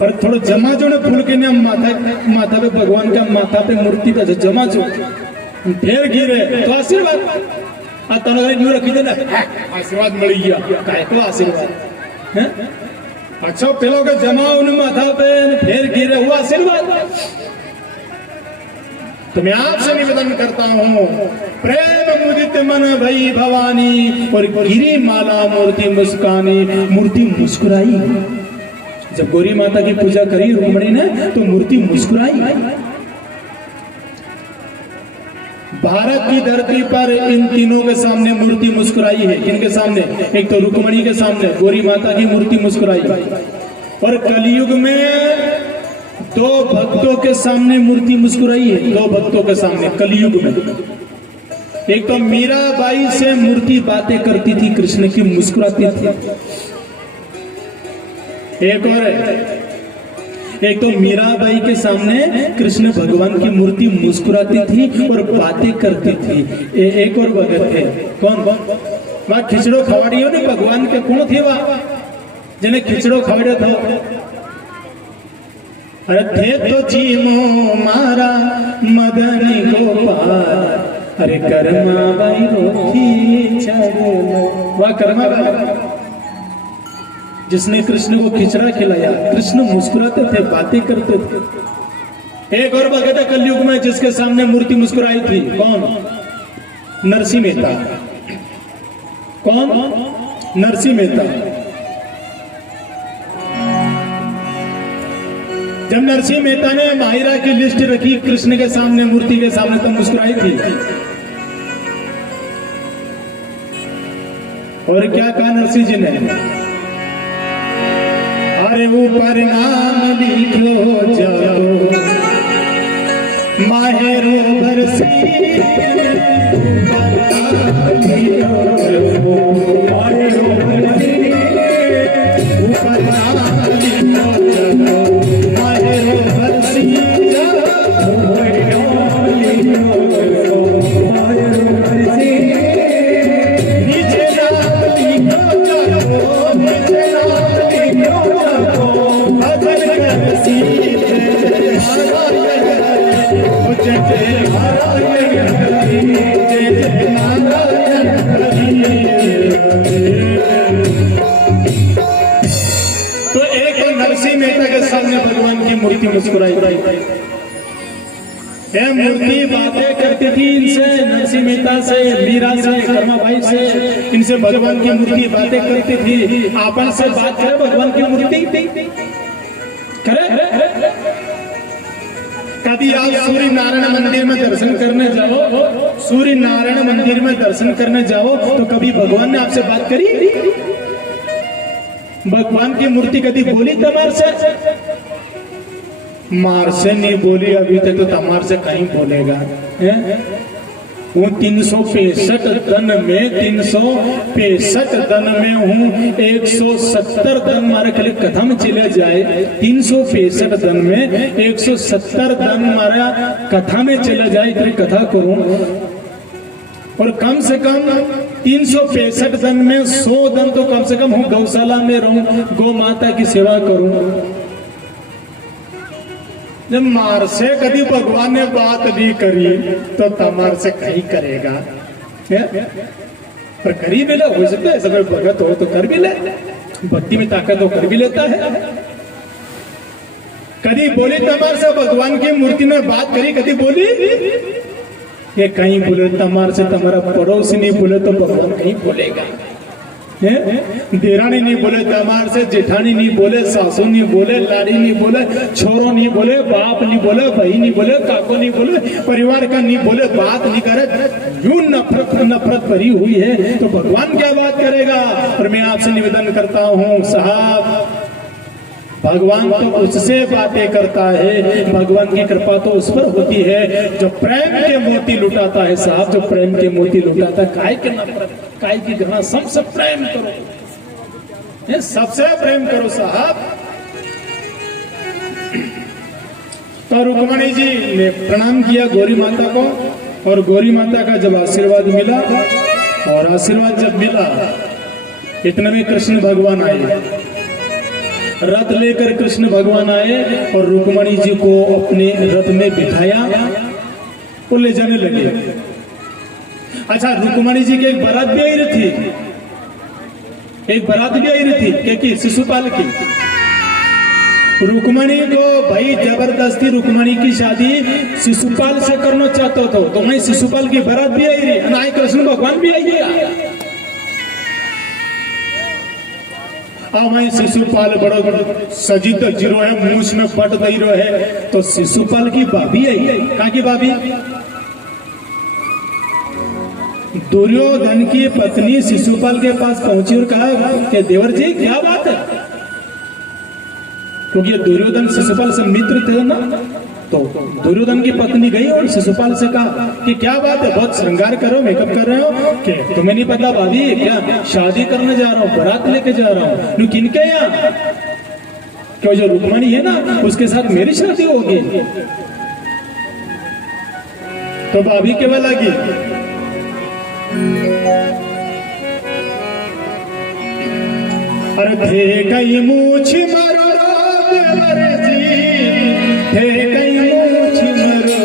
पर थोड़ा जमा जो फूल के नाम माथा पे भगवान का माथा पे मूर्ति का जमा जो फिर गिरे तो आशीर्वाद न्यू रखी देना, आशीर्वाद मिल गया। काय को आशीर्वाद है? अच्छा पेलो का जमा उन माथा पे फिर गिरे हुआ आशीर्वाद। तो मैं आपसे निवेदन करता हूँ, प्रेम मुदित मन भई भवानी और गिरी माला मूर्ति मुस्कानी, मूर्ति मुस्कुराई। जब गौरी माता की पूजा करी रुक्मणी ने तो मूर्ति मुस्कुराई। भारत की धरती पर इन तीनों के सामने मूर्ति मुस्कुराई है। किनके सामने? एक तो रुक्मणी के सामने गौरी माता की मूर्ति मुस्कुराई, और कलयुग में दो भक्तों के सामने मूर्ति मुस्कुराई है। दो भक्तों के सामने कलयुग में, एक तो मीराबाई से मूर्ति बातें करती थी, कृष्ण की मुस्कुराती थी। एक और है, एक तो मीराबाई के सामने कृष्ण भगवान की मूर्ति मुस्कुराती थी और बातें करती थी। एक और भगत थे, कौन? वहां खिचड़ो खवाड़ियो ने भगवान के कौन थे? वहां जिन्हें खिचड़ो खवाड़े था, अरे थे तो जीमो मारा मदनी गोपाल, अरे कर्मा बाई रोथी चलो। वह कर्मा बाई जिसने कृष्ण को खिचड़ा खिलाया, कृष्ण मुस्कुराते थे, बातें करते थे। एक और भगत है कलयुग में जिसके सामने मूर्ति मुस्कुराई थी, कौन? नरसिंह मेहता। कौन? नरसिंह मेहता। जब नरसिंह मेहता ने माहिरा की लिस्ट रखी कृष्ण के सामने, मूर्ति के सामने, तो मुस्कुराई थी। और क्या कहा नरसिंह जी ने? अरे ऊपर नाम लिखो जाओ माहेरो बरसी, माहेरो बरसी, ऊपर नाम लिखो जाओ माहेरो बरसी, नीचे नाम लिखो जाओ, नीचे नाम लिखो तो एक नरसिंह मेहता के सामने भगवान की मूर्ति मुस्कुराई। ये मूर्ति बातें करती थी इनसे, नरसिंह मेहता से, मीरा से, कर्माबाई से, इनसे भगवान की मूर्ति बातें करती थी। आपन से बात करे भगवान की मूर्ति करे। कभी आप सूर्य नारायण मंदिर में दर्शन करने जाओ, सूर्य नारायण मंदिर में दर्शन करने जाओ तो कभी भगवान ने आपसे बात करी? भगवान की मूर्ति कभी बोली तमार से? मार से नहीं बोली अभी तक, तो तमार से कहीं बोलेगा? वो 365 दिन में 365 दिन में हूँ 170 दिन मारे खाली कथा में चले जाए। 365 दिन में 170 दिन मारा कथा में चला जाए, इतनी कथा करूं। और कम से कम 365 दिन में 100 दिन तो कम से कम हूँ गौशाला में रहूं, गौ माता की सेवा करूं। जब मार से कभी भगवान ने बात नहीं करी तो तमार से कहीं करेगा? पर करी भी ले, हो सकता है ऐसा कोई भगत हो तो कर भी ले, भक्ति में ताकत हो कर भी लेता है। कभी बोली तमार से भगवान की मूर्ति में बात करी? कभी बोली? ये कहीं बोले तमार से, तुम्हारा पड़ोसी नहीं बोले तो भगवान कहीं बोलेगा? देरानी नहीं बोले तमार से, जेठानी नहीं बोले, सासू नहीं बोले, लाड़ी नहीं बोले, छोरो नहीं बोले, बाप नहीं बोले, भाई नहीं बोले, काको नहीं बोले, परिवार का नहीं बोले, बात नहीं करे, यूं नफरत भरी हुई है तो भगवान क्या बात करेगा? और मैं आपसे निवेदन करता हूँ साहब, भगवान तो उससे बातें करता है, भगवान की कृपा तो उस पर होती है जो प्रेम के मोती लुटाता है साहब, जो प्रेम के मोती लुटाता है। काय के नफरत, काय की घृणा, सबसे प्रेम करो, सबसे प्रेम करो साहब। तो रुक्मणी जी ने प्रणाम किया गौरी माता को, और गौरी माता का जब आशीर्वाद मिला, और आशीर्वाद जब मिला इतने में कृष्ण भगवान आए, रथ लेकर कृष्ण भगवान आए और रुक्मणी जी को अपने रथ में बिठाया और ले जाने लगे। अच्छा, रुक्मणी जी की एक बारात भी आई रही थी, एक बारात भी आई रही थी कि शिशुपाल की। रुक्मणी को भाई जबरदस्ती रुक्मणी की शादी शिशुपाल से करना चाहता था, तो वहीं शिशुपाल की बारात भी आई रही, ना कृष्ण भगवान भी आई गया। वहीं शिशुपाल बड़ो सजित जीरो है, मूछ में पट दई रो है, तो शिशुपाल की भाभी आई। कहाँ की भाभी? दुर्योधन की पत्नी शिशुपाल के पास पहुंची और कहा कि देवर जी क्या बात है, क्योंकि दुर्योधन शिशुपाल से मित्र थे ना। तो दुर्योधन की पत्नी गई और शिशुपाल से कहा कि क्या बात है, बहुत श्रृंगार करो, मेकअप कर रहे हो, कि तुम्हें नहीं पता भाभी क्या शादी करने जा रहा हूँ, बारात लेके जा रहा हूँ। किनके यहाँ? क्यों जो रुक्मणी है ना उसके साथ मेरी शादी होगी। तो भाभी के वाला की अरे थे कई मूछ मरो देवर जी, थे कई मूछ मरो।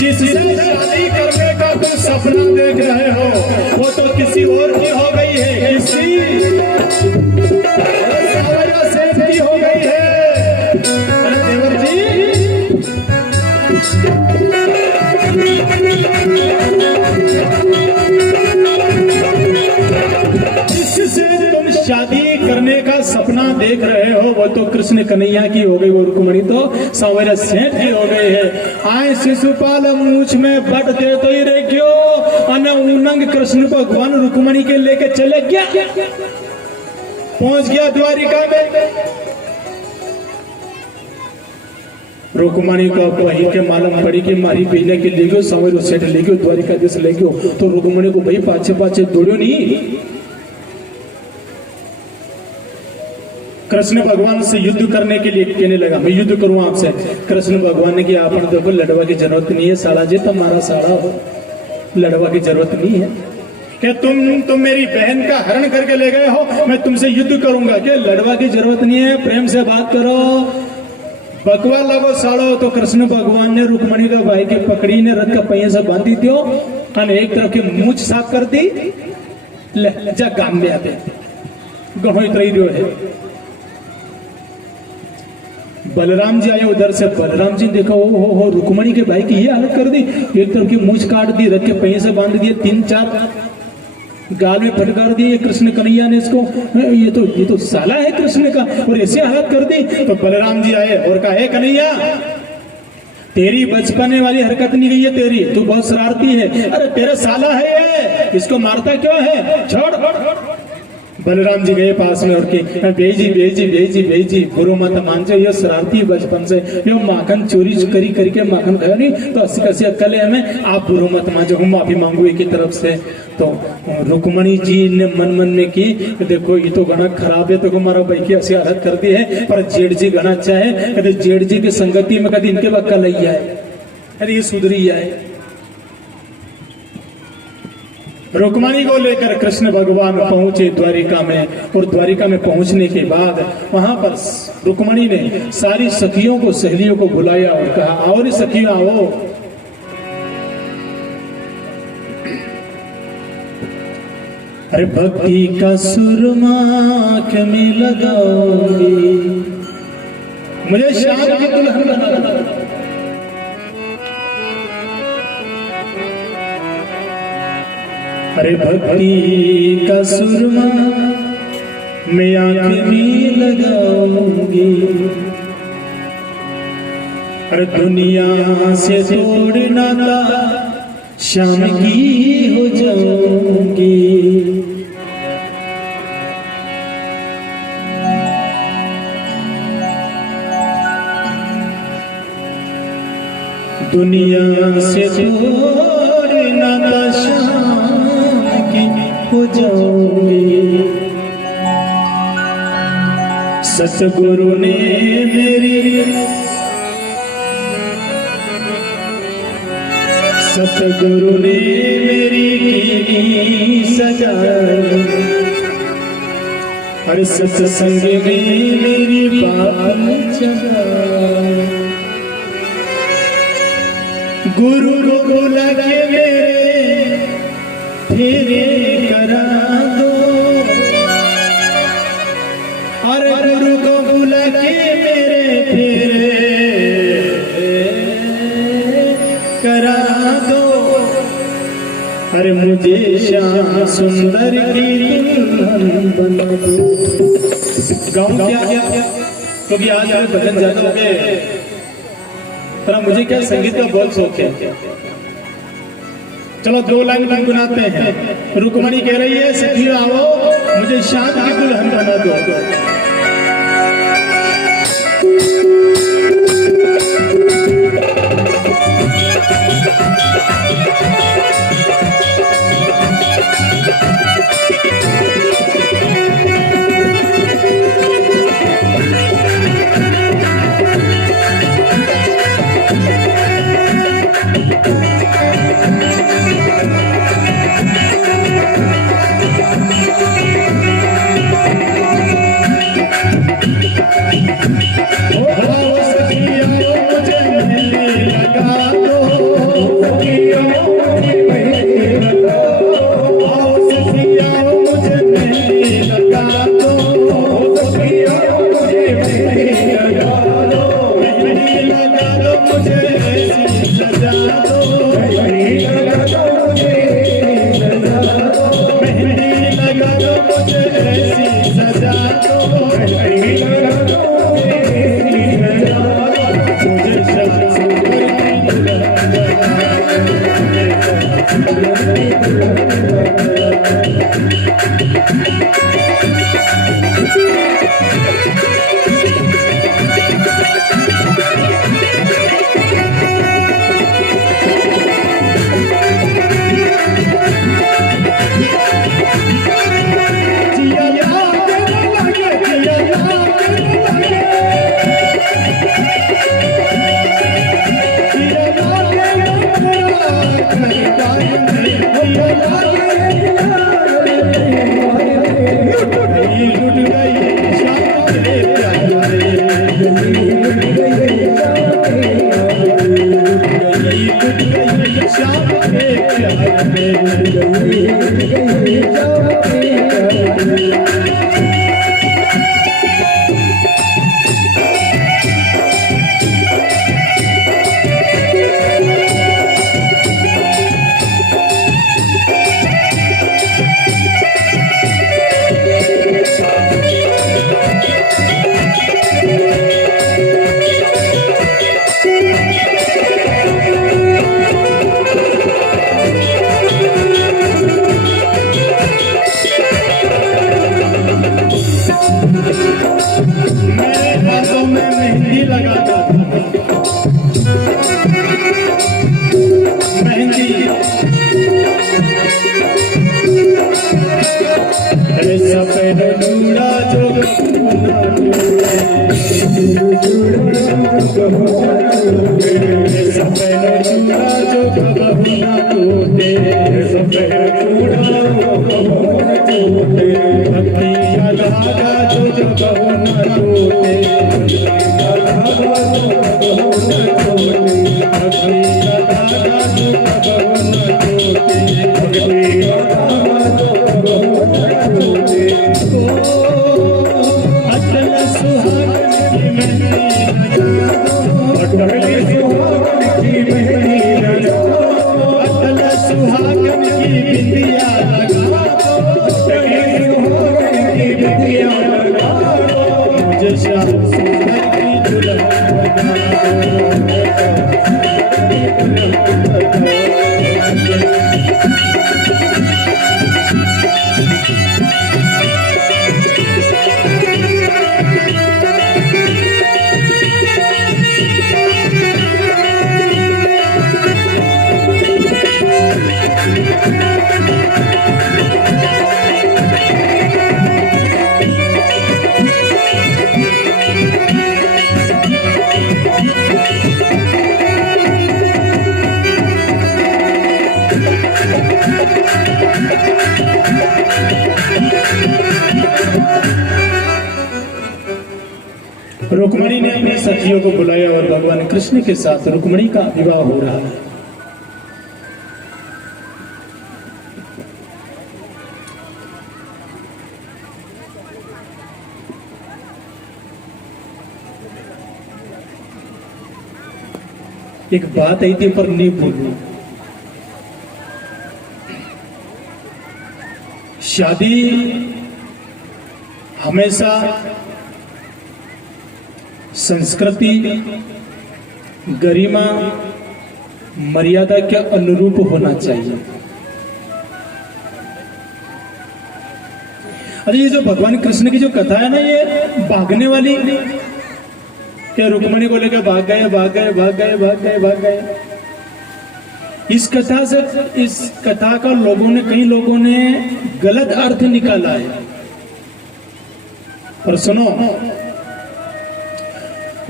जिससे शादी करने का तुम सपना देख रहे हो वो तो किसी और की हो गई है, किसी सेठ की हो गई है। अरे देवर जिससे तुम शादी करने का सपना देख रहे हो वो तो कृष्ण कन्हैया की हो गई, वो रुक्मणी तो सांवरिया सेठ की हो गई है। आए शिशुपाल मूछ में बट दे तो ही रे क्यों अन उनंग कृष्ण भगवान रुक्मणी के लेके चले गया, पहुंच गया द्वारिका में। रुक्मणी को वही के मालूम पड़ी कि मारी पीने के ले गयो सवेरो सेठ ले गयो द्वारिका देश ले गयो तो रुक्मणी को भाई पाछे पाछे दौड़ो नहीं। कृष्ण भगवान से युद्ध करने के लिए कहने लगा मैं युद्ध करूं आपसे। कृष्ण भगवान ने कहा आपने देखो लड़वा की जरूरत नहीं है साला जी तुम्हारा साड़ा हो लड़वा की जरूरत नहीं है क्या तुम मेरी बहन का हरण करके ले गए हो मैं तुमसे युद्ध करूंगा क्या लड़वा की जरूरत नहीं है प्रेम से बात करो बकवा लगो साड़ो। तो कृष्ण भगवान ने रुक्मणी का भाई की पकड़ी ने रथ का पहिया से बांधी दियो और एक तरफ की मूछ साफ कर दी ले जा गाम में आते गणो इतरी रहो है। बलराम जी आए उधर से बलराम जी देखो हो रुक्मणी के भाई की ये हालत कर दी एक तरफ की मूछ काट दी रथ के पहिए से बांध दिए 3-4 गाल में फटकार दिए कृष्ण कन्हैया ने इसको ये तो साला है कृष्ण का और ऐसे हालत कर दी। तो बलराम जी आए और कहा कन्हैया तेरी बचपने वाली हरकत नहीं गई है तेरी तू बहुत शरारती है अरे तेरा साला है ये इसको मारता क्यों है छोड़। बलराम जी गए पास में और के बेजी गुरु मत मान जाओ ये शरारती बचपन से यो माखन चोरी करी करके माखन खाया नहीं तो अस्सी कसी अक्ल है हमें आप गुरु मत मान जाओ हम माफी मांगू की तरफ से। तो रुक्मणी जी ने मन में की देखो ये तो घना खराब है तो हमारा भाई की ऐसी हालत कर दी है पर जेठ जी घना अच्छा है कहते जेठ जी की संगति में कभी इनके बक्का लग जाए अरे ये सुधरी जाए। रुक्मणी को लेकर कृष्ण भगवान पहुंचे द्वारिका में और द्वारिका में पहुंचने के बाद वहां पर रुक्मणी ने सारी सखियों को सहेलियों को बुलाया और कहा आओ रे सखियां आओ। अरे भक्ति का सुरमा आँख में लगाओगी मुझे शाम की दुल्हन बना अरे भक्ति का सुरमा मैं आंख में लगाऊंगी अरे दुनिया से तोड़ना था शाम की हो जाऊंगी। दुनिया से तोड़ना था शाम की हो जाऊंगी। सतगुरु ने मेरी कीनी सजाई हर सत्संग में मेरी बात चलाई। गुरु को लगे मेरे फेरे करा दो और गुरु को लगे मेरे फेरे करा दो अरे मुझे श्याम सुंदर की दुल्हन बना दो। गाऊं क्या क्योंकि आज मेरे भजन ज्यादा हो गए पर मुझे क्या संगीत का बहुत शौक है। चलो 2 लाइन गुनगुनाते हैं। रुक्मणी कह रही है सखियों आओ मुझे श्याम की दुल्हन बना दो। मुझे लगा दो रुक्मणी ने अपने सखियों को बुलाया और भगवान कृष्ण के साथ रुक्मणी का विवाह हो रहा है। एक बात आई थी पर नहीं बोलूं। शादी हमेशा संस्कृति, गरिमा, मर्यादा के अनुरूप होना चाहिए। अरे ये जो भगवान कृष्ण की जो कथा है ना, ये भागने वाली, क्या रुक्मणी को लेकर भाग गए भाग गए भाग गए भाग गए भाग गए। इस कथा का कई लोगों ने गलत अर्थ निकाला है। और सुनो,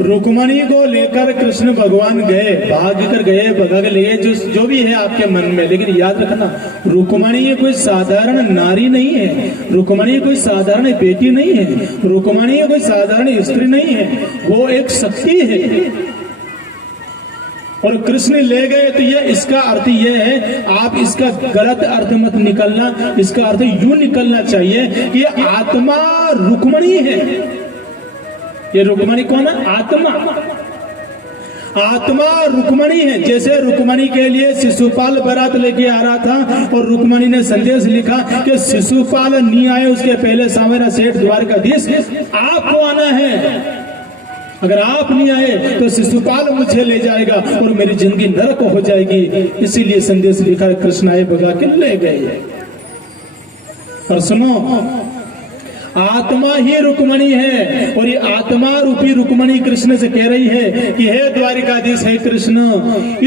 रुक्मणी को लेकर कृष्ण भगवान गए, भाग कर गए, भगा के लिए जो भी है आपके मन में, लेकिन याद रखना रुक्मणी ये कोई साधारण नारी नहीं है, रुक्मणी कोई साधारण बेटी नहीं है, रुक्मणी ये कोई साधारण स्त्री नहीं है, वो एक शक्ति है। और कृष्ण ले गए तो ये इसका अर्थ ये है, आप इसका गलत अर्थ मत निकलना, इसका अर्थ यूं निकलना चाहिए कि आत्मा रुक्मणी है। ये रुक्मणी कौन है? आत्मा। आत्मा रुक्मणी है। जैसे रुक्मणी के लिए शिशुपाल बारात लेके आ रहा था और रुक्मणी ने संदेश लिखा कि शिशुपाल नहीं आए उसके पहले सावेरा सेठ द्वारकाधीश आपको आना है, अगर आप नहीं आए तो शिशुपाल मुझे ले जाएगा और मेरी जिंदगी नरक हो जाएगी। इसीलिए संदेश लिखा, कृष्ण आए भगा के ले गए। और सुनो, आत्मा ही रुक्मणी है और ये आत्मा रूपी रुक्मणी कृष्ण से कह रही है कि हे द्वारिकाधीश, हे कृष्ण,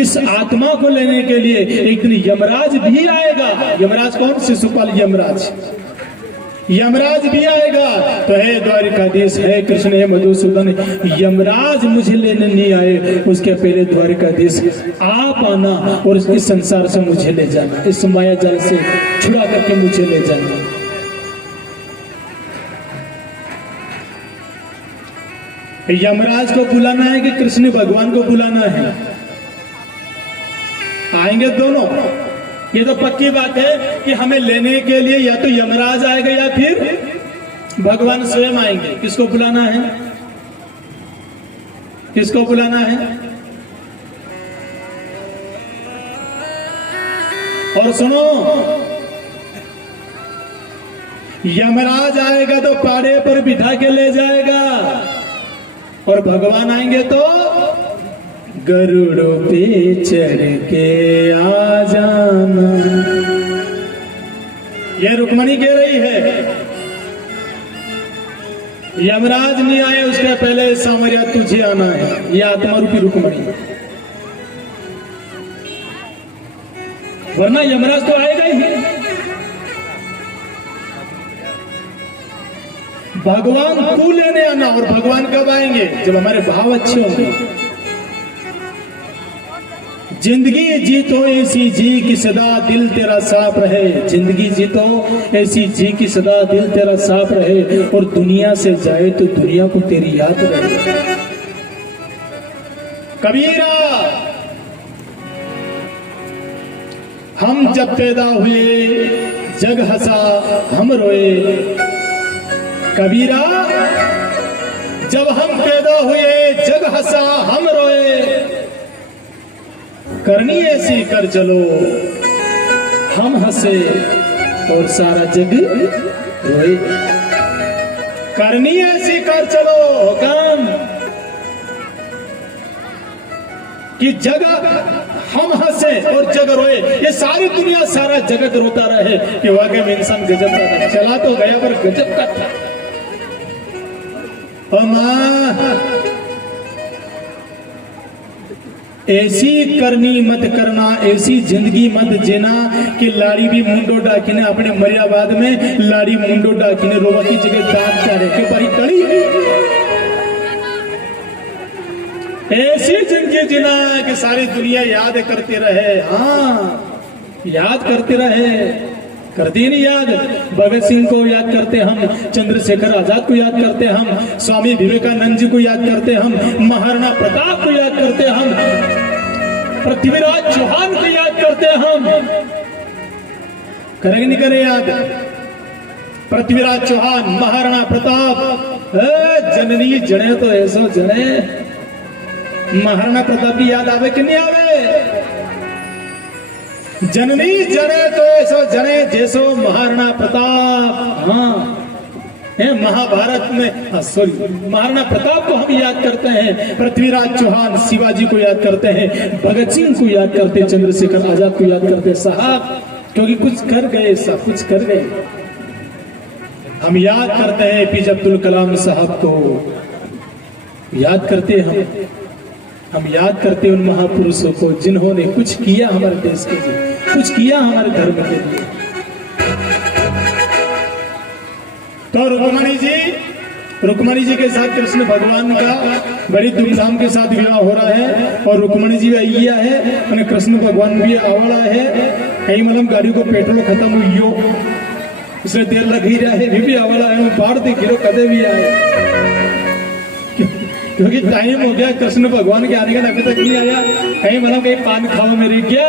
इस आत्मा को लेने के लिए एक दिन यमराज भी आएगा। यमराज कौन? शिशुपाल यमराज। यमराज भी आएगा तो हे द्वारिकाधीश, है कृष्ण, है मधुसूदन, यमराज मुझे लेने नहीं आए, उसके पहले द्वारिकाधीश आप आना और इस संसार से मुझे ले जाना, इस माया जाल से छुड़ा करके मुझे ले जाना। यमराज को बुलाना है कि कृष्ण भगवान को बुलाना है? आएंगे दोनों। ये तो पक्की बात है कि हमें लेने के लिए या तो यमराज आएगा या फिर भगवान स्वयं आएंगे। किसको बुलाना है? किसको बुलाना है? और सुनो, यमराज आएगा तो पाड़े पर बिठा के ले जाएगा और भगवान आएंगे तो गरुड़ पे चढ़ के आ जाना। ये रुक्मणी कह रही है। यमराज नहीं आए उसके पहले सामरिया तुझे आना है, ये आत्मा रूपी रुक्मणी। वरना यमराज तो आएगा ही नहीं। भगवान तू लेने आना। और भगवान कब आएंगे? जब हमारे भाव अच्छे होंगे। जिंदगी जीतो ऐसी जी कि सदा दिल तेरा साफ रहे। जिंदगी जीतो ऐसी जी कि सदा दिल तेरा साफ रहे, और दुनिया से जाए तो दुनिया को तेरी याद रहे। कबीरा, हम जब पैदा हुए जग हंसा हम रोए। कबीरा, जब हम पैदा हुए जग हंसा हम रोए। करनी ऐसी कर चलो हम हंसे और सारा जग रोए। करनी ऐसी कर चलो काम कि जग हम हंसे और जग रोए। ये सारी दुनिया सारा जगत रोता रहे कि वाकई में इंसान गजब का था। चला तो गया पर गजब का था। ऐसी करनी मत करना, ऐसी जिंदगी मत जीना कि लाड़ी भी मुंडो डाकी ने अपने मरियाबाद में लाड़ी मुंडो डाकी ने रोवा की जगह दांत चाहे कि भाई कड़ी। ऐसी जिंदगी जीना कि सारी दुनिया याद करती रहे। हाँ, याद करते रहे। करती नहीं याद? भगत सिंह को याद करते हम, चंद्रशेखर आजाद को याद करते हम, स्वामी विवेकानंद जी को याद करते हम, महाराणा प्रताप को याद करते हम, पृथ्वीराज चौहान को याद करते हम। करेंगे नहीं करे याद? पृथ्वीराज चौहान, महाराणा प्रताप, जननी जने तो ऐसो जने। महाराणा प्रताप की याद आवे कि नहीं आवे? जननी जने तो ऐसो जने जैसो महाराणा प्रताप। हाँ, महाभारत में सॉरी महाराणा प्रताप को हम याद करते हैं, पृथ्वीराज चौहान शिवाजी को याद करते हैं, भगत सिंह को याद करते हैं, चंद्रशेखर आजाद को याद करते हैं साहब, क्योंकि कुछ कर गए, सब कुछ कर गए। हम याद करते हैं एपीजे अब्दुल कलाम साहब को याद करते हैं। हम याद करते हैं उन महापुरुषों को जिन्होंने कुछ किया हमारे देश के लिए, कुछ किया हमारे धर्म के लिए। तो रुक्मणी जी के साथ कृष्ण भगवान का बड़ी धूमधाम के साथ विवाह हो रहा है। और रुक्मणी जी भी आई है और कृष्ण भगवान भी आवड़ा है। कहीं मतलब गाड़ी को पेट्रोल खत्म हुई, इसलिए देर लग ही रहा है। भी आवड़ा है, बाढ़ दे किलो कदे भी आए, क्योंकि टाइम हो गया कृष्ण भगवान के आने का, अभी तक नहीं आया। कहीं मतलब कहीं पान खावा में रह गया,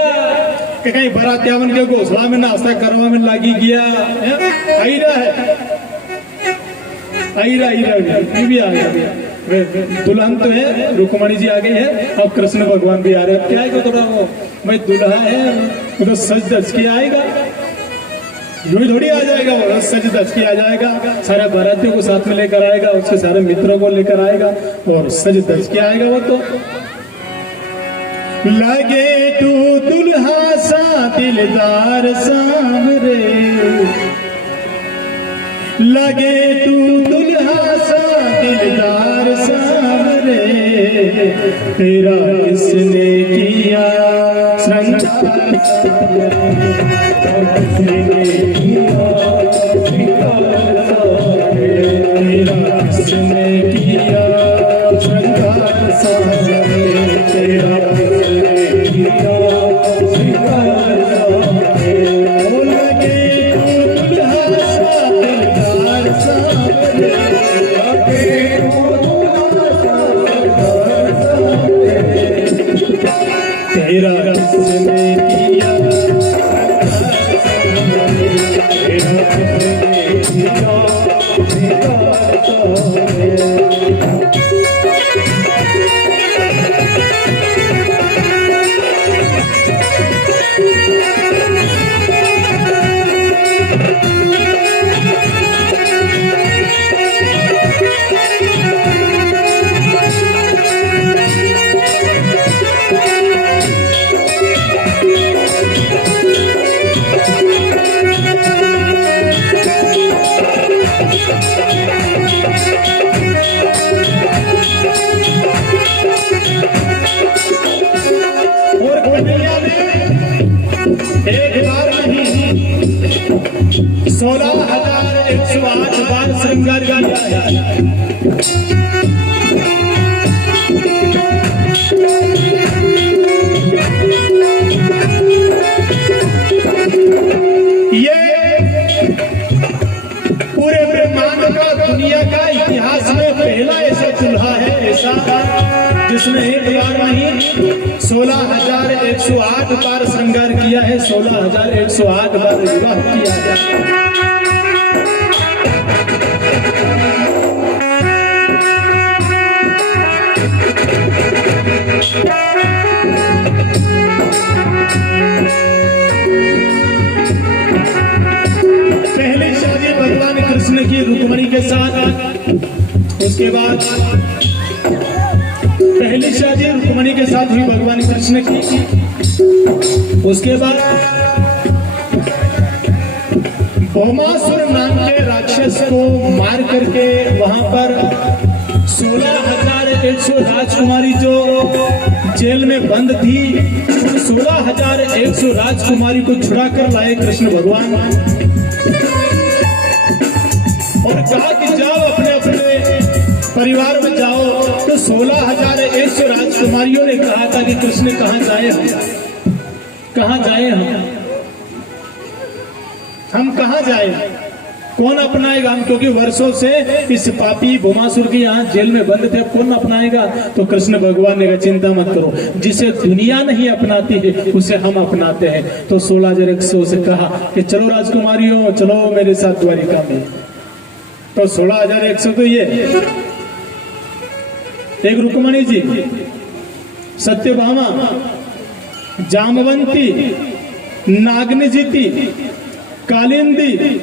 कि कहीं बरातियावन के घोसला में नाश्ता करवा में लागी गया। आई रहा भी आ गया। दुल्हन तो है, रुक्मणी जी आ गई है, अब कृष्ण भगवान भी आ रहे हैं। क्या है थोड़ा वो भाई दुल्हा है तो सज धज के आएगा, यूं थोड़ी आ जाएगा, वो सज धज के आ जाएगा। सारे बारातियों को साथ में लेकर आएगा, उसके सारे मित्रों को लेकर आएगा और सज धज के आएगा। वो तो लगे तू दुल्हा सा दिलदार सांवरे, लगे तू दुल्हा सा दिलदार सांवरे, तेरा किसने किया श्रृंगार, किसने किया और कन्हैया ने एक बार नहीं 16,108 बार श्रृंगार किया है। ये पूरे ब्रह्मांड का, दुनिया का इतिहास में पहला ऐसा चूल्हा है, ऐसा जिसने एक बार नहीं 16,108 बार श्रृंगार किया है, 16,108 बार विवाह किया है। पहली शादी भगवान कृष्ण की रुक्मिणी के साथ, उसके बाद पहली शादी रुक्मिणी के साथ हुई भगवान कृष्ण की, उसके बाद भौमासुर नाम के राक्षस को मार करके वहां पर 16,100 राजकुमारी जो जेल में बंद थी, 16,100 राजकुमारी को छुड़ा कर लाए कृष्ण भगवान और कहा कि जाओ अपने अपने परिवार में जाओ। तो 16,100 राजकुमारियों ने कहा था कि कृष्ण कहाँ जाए, कहाँ जाए, हम कहाँ जाए, कौन अपनाएगा हम, क्योंकि वर्षों से इस पापी भौमासुर के यहाँ जेल में बंद थे, कौन अपनाएगा। तो कृष्ण भगवान ने कहा चिंता मत करो, जिसे दुनिया नहीं अपनाती है उसे हम अपनाते हैं। तो 16,100 से कहा कि चलो राजकुमारियों चलो मेरे साथ द्वारिका में। तो 16,100 तो ये एक रुक्मिणी जी, सत्यभामा, जामवंती, नागनजीति, कालिंदी,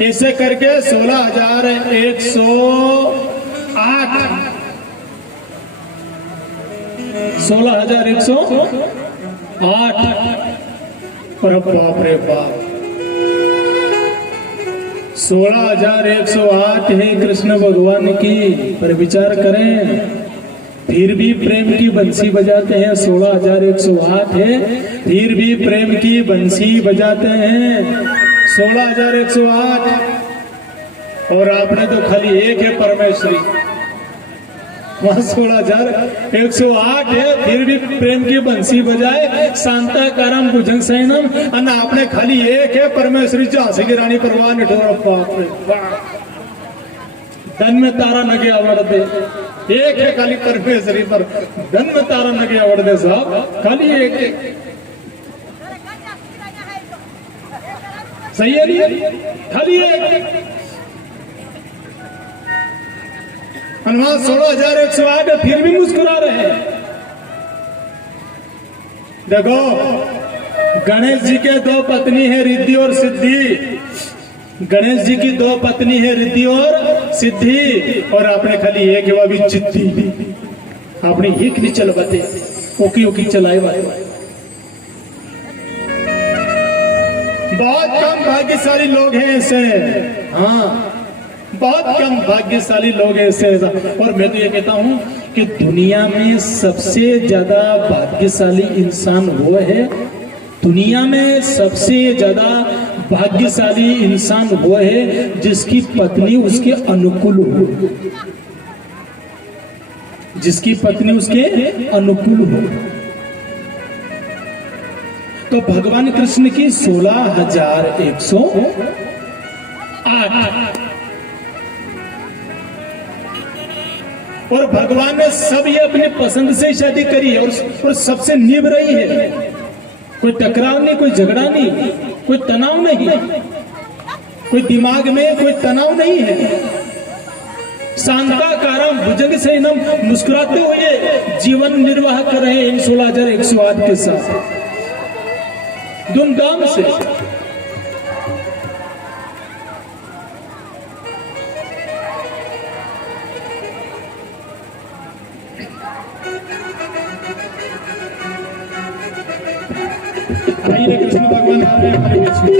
ऐसे करके 16,108 और बाप रे बाप 16,108 है कृष्ण भगवान की। पर विचार करें, फिर भी प्रेम की बंसी बजाते हैं। 16,108 है, फिर भी प्रेम की बंसी बजाते हैं। 16,108 और आपने तो खाली एक है परमेश्वरी, वहां 16,108 है, फिर भी प्रेम की बंसी बजाए। शांताकारम भुजंग सैनम, अन्ना आपने खाली एक है परमेश्वरी, झांसी की रानी परवान ठोर। बाप रे बाप, धन में तारा नगे आवड़ दे, एक है खाली परमेश्वरी पर धन में तारा नगे आवड़ दे साहब, खाली एक है। सही है नहीं, खाली एक। 16,108 फिर भी मुस्कुरा रहे हैं। देखो गणेश जी के 2 पत्नी है, रिद्धि और सिद्धि। गणेश जी की 2 पत्नी है, रिद्धि और सिद्धि, और आपने खाली एक है, वो भी चिद्धि। आपने एक नहीं चलवाते, ओकी ओकी चलाए वाले। बहुत कम भाग्यशाली लोग हैं ऐसे, हाँ बहुत कम भाग्यशाली लोग हैं ऐसे। और मैं तो ये कहता हूं कि दुनिया में सबसे ज्यादा भाग्यशाली इंसान वो है, दुनिया में सबसे ज्यादा भाग्यशाली इंसान वो है जिसकी पत्नी उसके अनुकूल हो, जिसकी पत्नी उसके अनुकूल हो। तो भगवान कृष्ण की 16,108 और भगवान ने सब ये अपनी पसंद से शादी करी है और सबसे निभ रही है। कोई टकराव नहीं, कोई झगड़ा नहीं, कोई तनाव नहीं, कोई दिमाग में कोई तनाव नहीं है। शांताकारम भुजंग सैनम, मुस्कुराते हुए जीवन निर्वाह कर रहे हैं इन 16,108 के साथ धूमधाम से। आइए कृष्ण भगवान आ रहे हैं हमारे बीच में।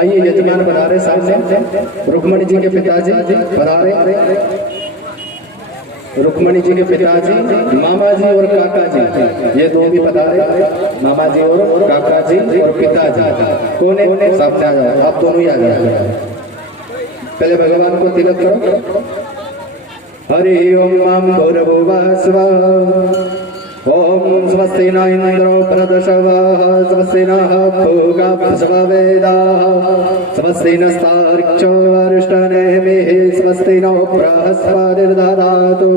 आइए यजमान बना रहे सामने रुक्मणी जी के पिताजी बना रहे, रुक्मणी जी के पिताजी मामा जी और काका जी, ये दो भी बता रहे, मामा जी और काका जी और पिताजी। कौन है? सामने आ जाए, आप दोनों ही आ जाए। पहले भगवान को तिलक करो। हरि ओम भूर्भुवः स्वः ओम स्वस्ति न इंद्रो प्रदशवः स्वस्ति नः पूगा स्ववेदाः स्वस्ति नस्तार्क्ष्यो अरिष्टनेमिः स्वस्ति नो बृहस्पतिर्दधातु।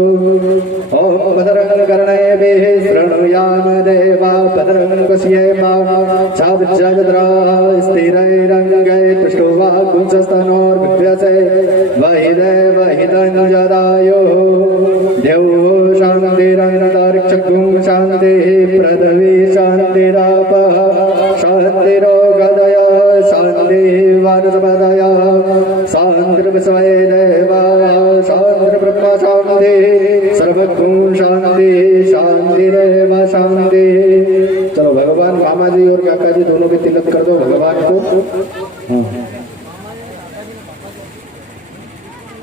ओम भद्रं कर्णेभिः शृणुयाम देवा भद्रं पश्येम सभ्यजत्राः स्थिरैरङ्गैः पुष्टवागुंसस्तनोर्विभ्यसे वहिदेवहितं जदायुः द्यौः शान्तिरन्तरिक्षगुं शान्तिः पृथिवी शान्तिरापः शान्तिरोगदयः शान्तिः वनस्पतयः शान्तिर्विश्वे देवाः शान्तिर्ब्रह्म शान्तिः सर्वगुण शान्तिः शान्तिरेव शान्तिः। चलो भगवान मामा जी और काका जी दोनों भी तिलक कर दो भगवान को।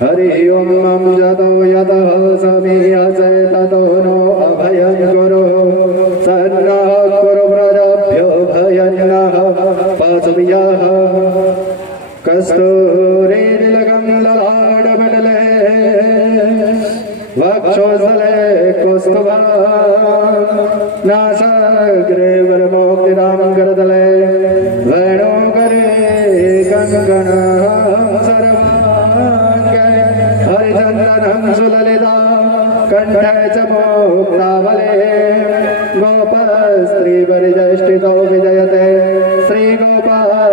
हरि ओम जतो यतः समीयसे ततो नो अभयं गुरो सन्नः कुरु व्रजभ्यो भयन्नः पशुभ्यः कस्तूरीतिलकं ललाटपटले वक्षोस्थले कौस्तुभः नासाग्रे वरमोक्तिदां करतले वेणुकरे कङ्कणः सर्वाङ्गे हरिचन्दनं सुललिता कण्ठे च मुक्तावले गोपस्त्रीपरिज्येष्ठितो विजयते श्रीगोपाल।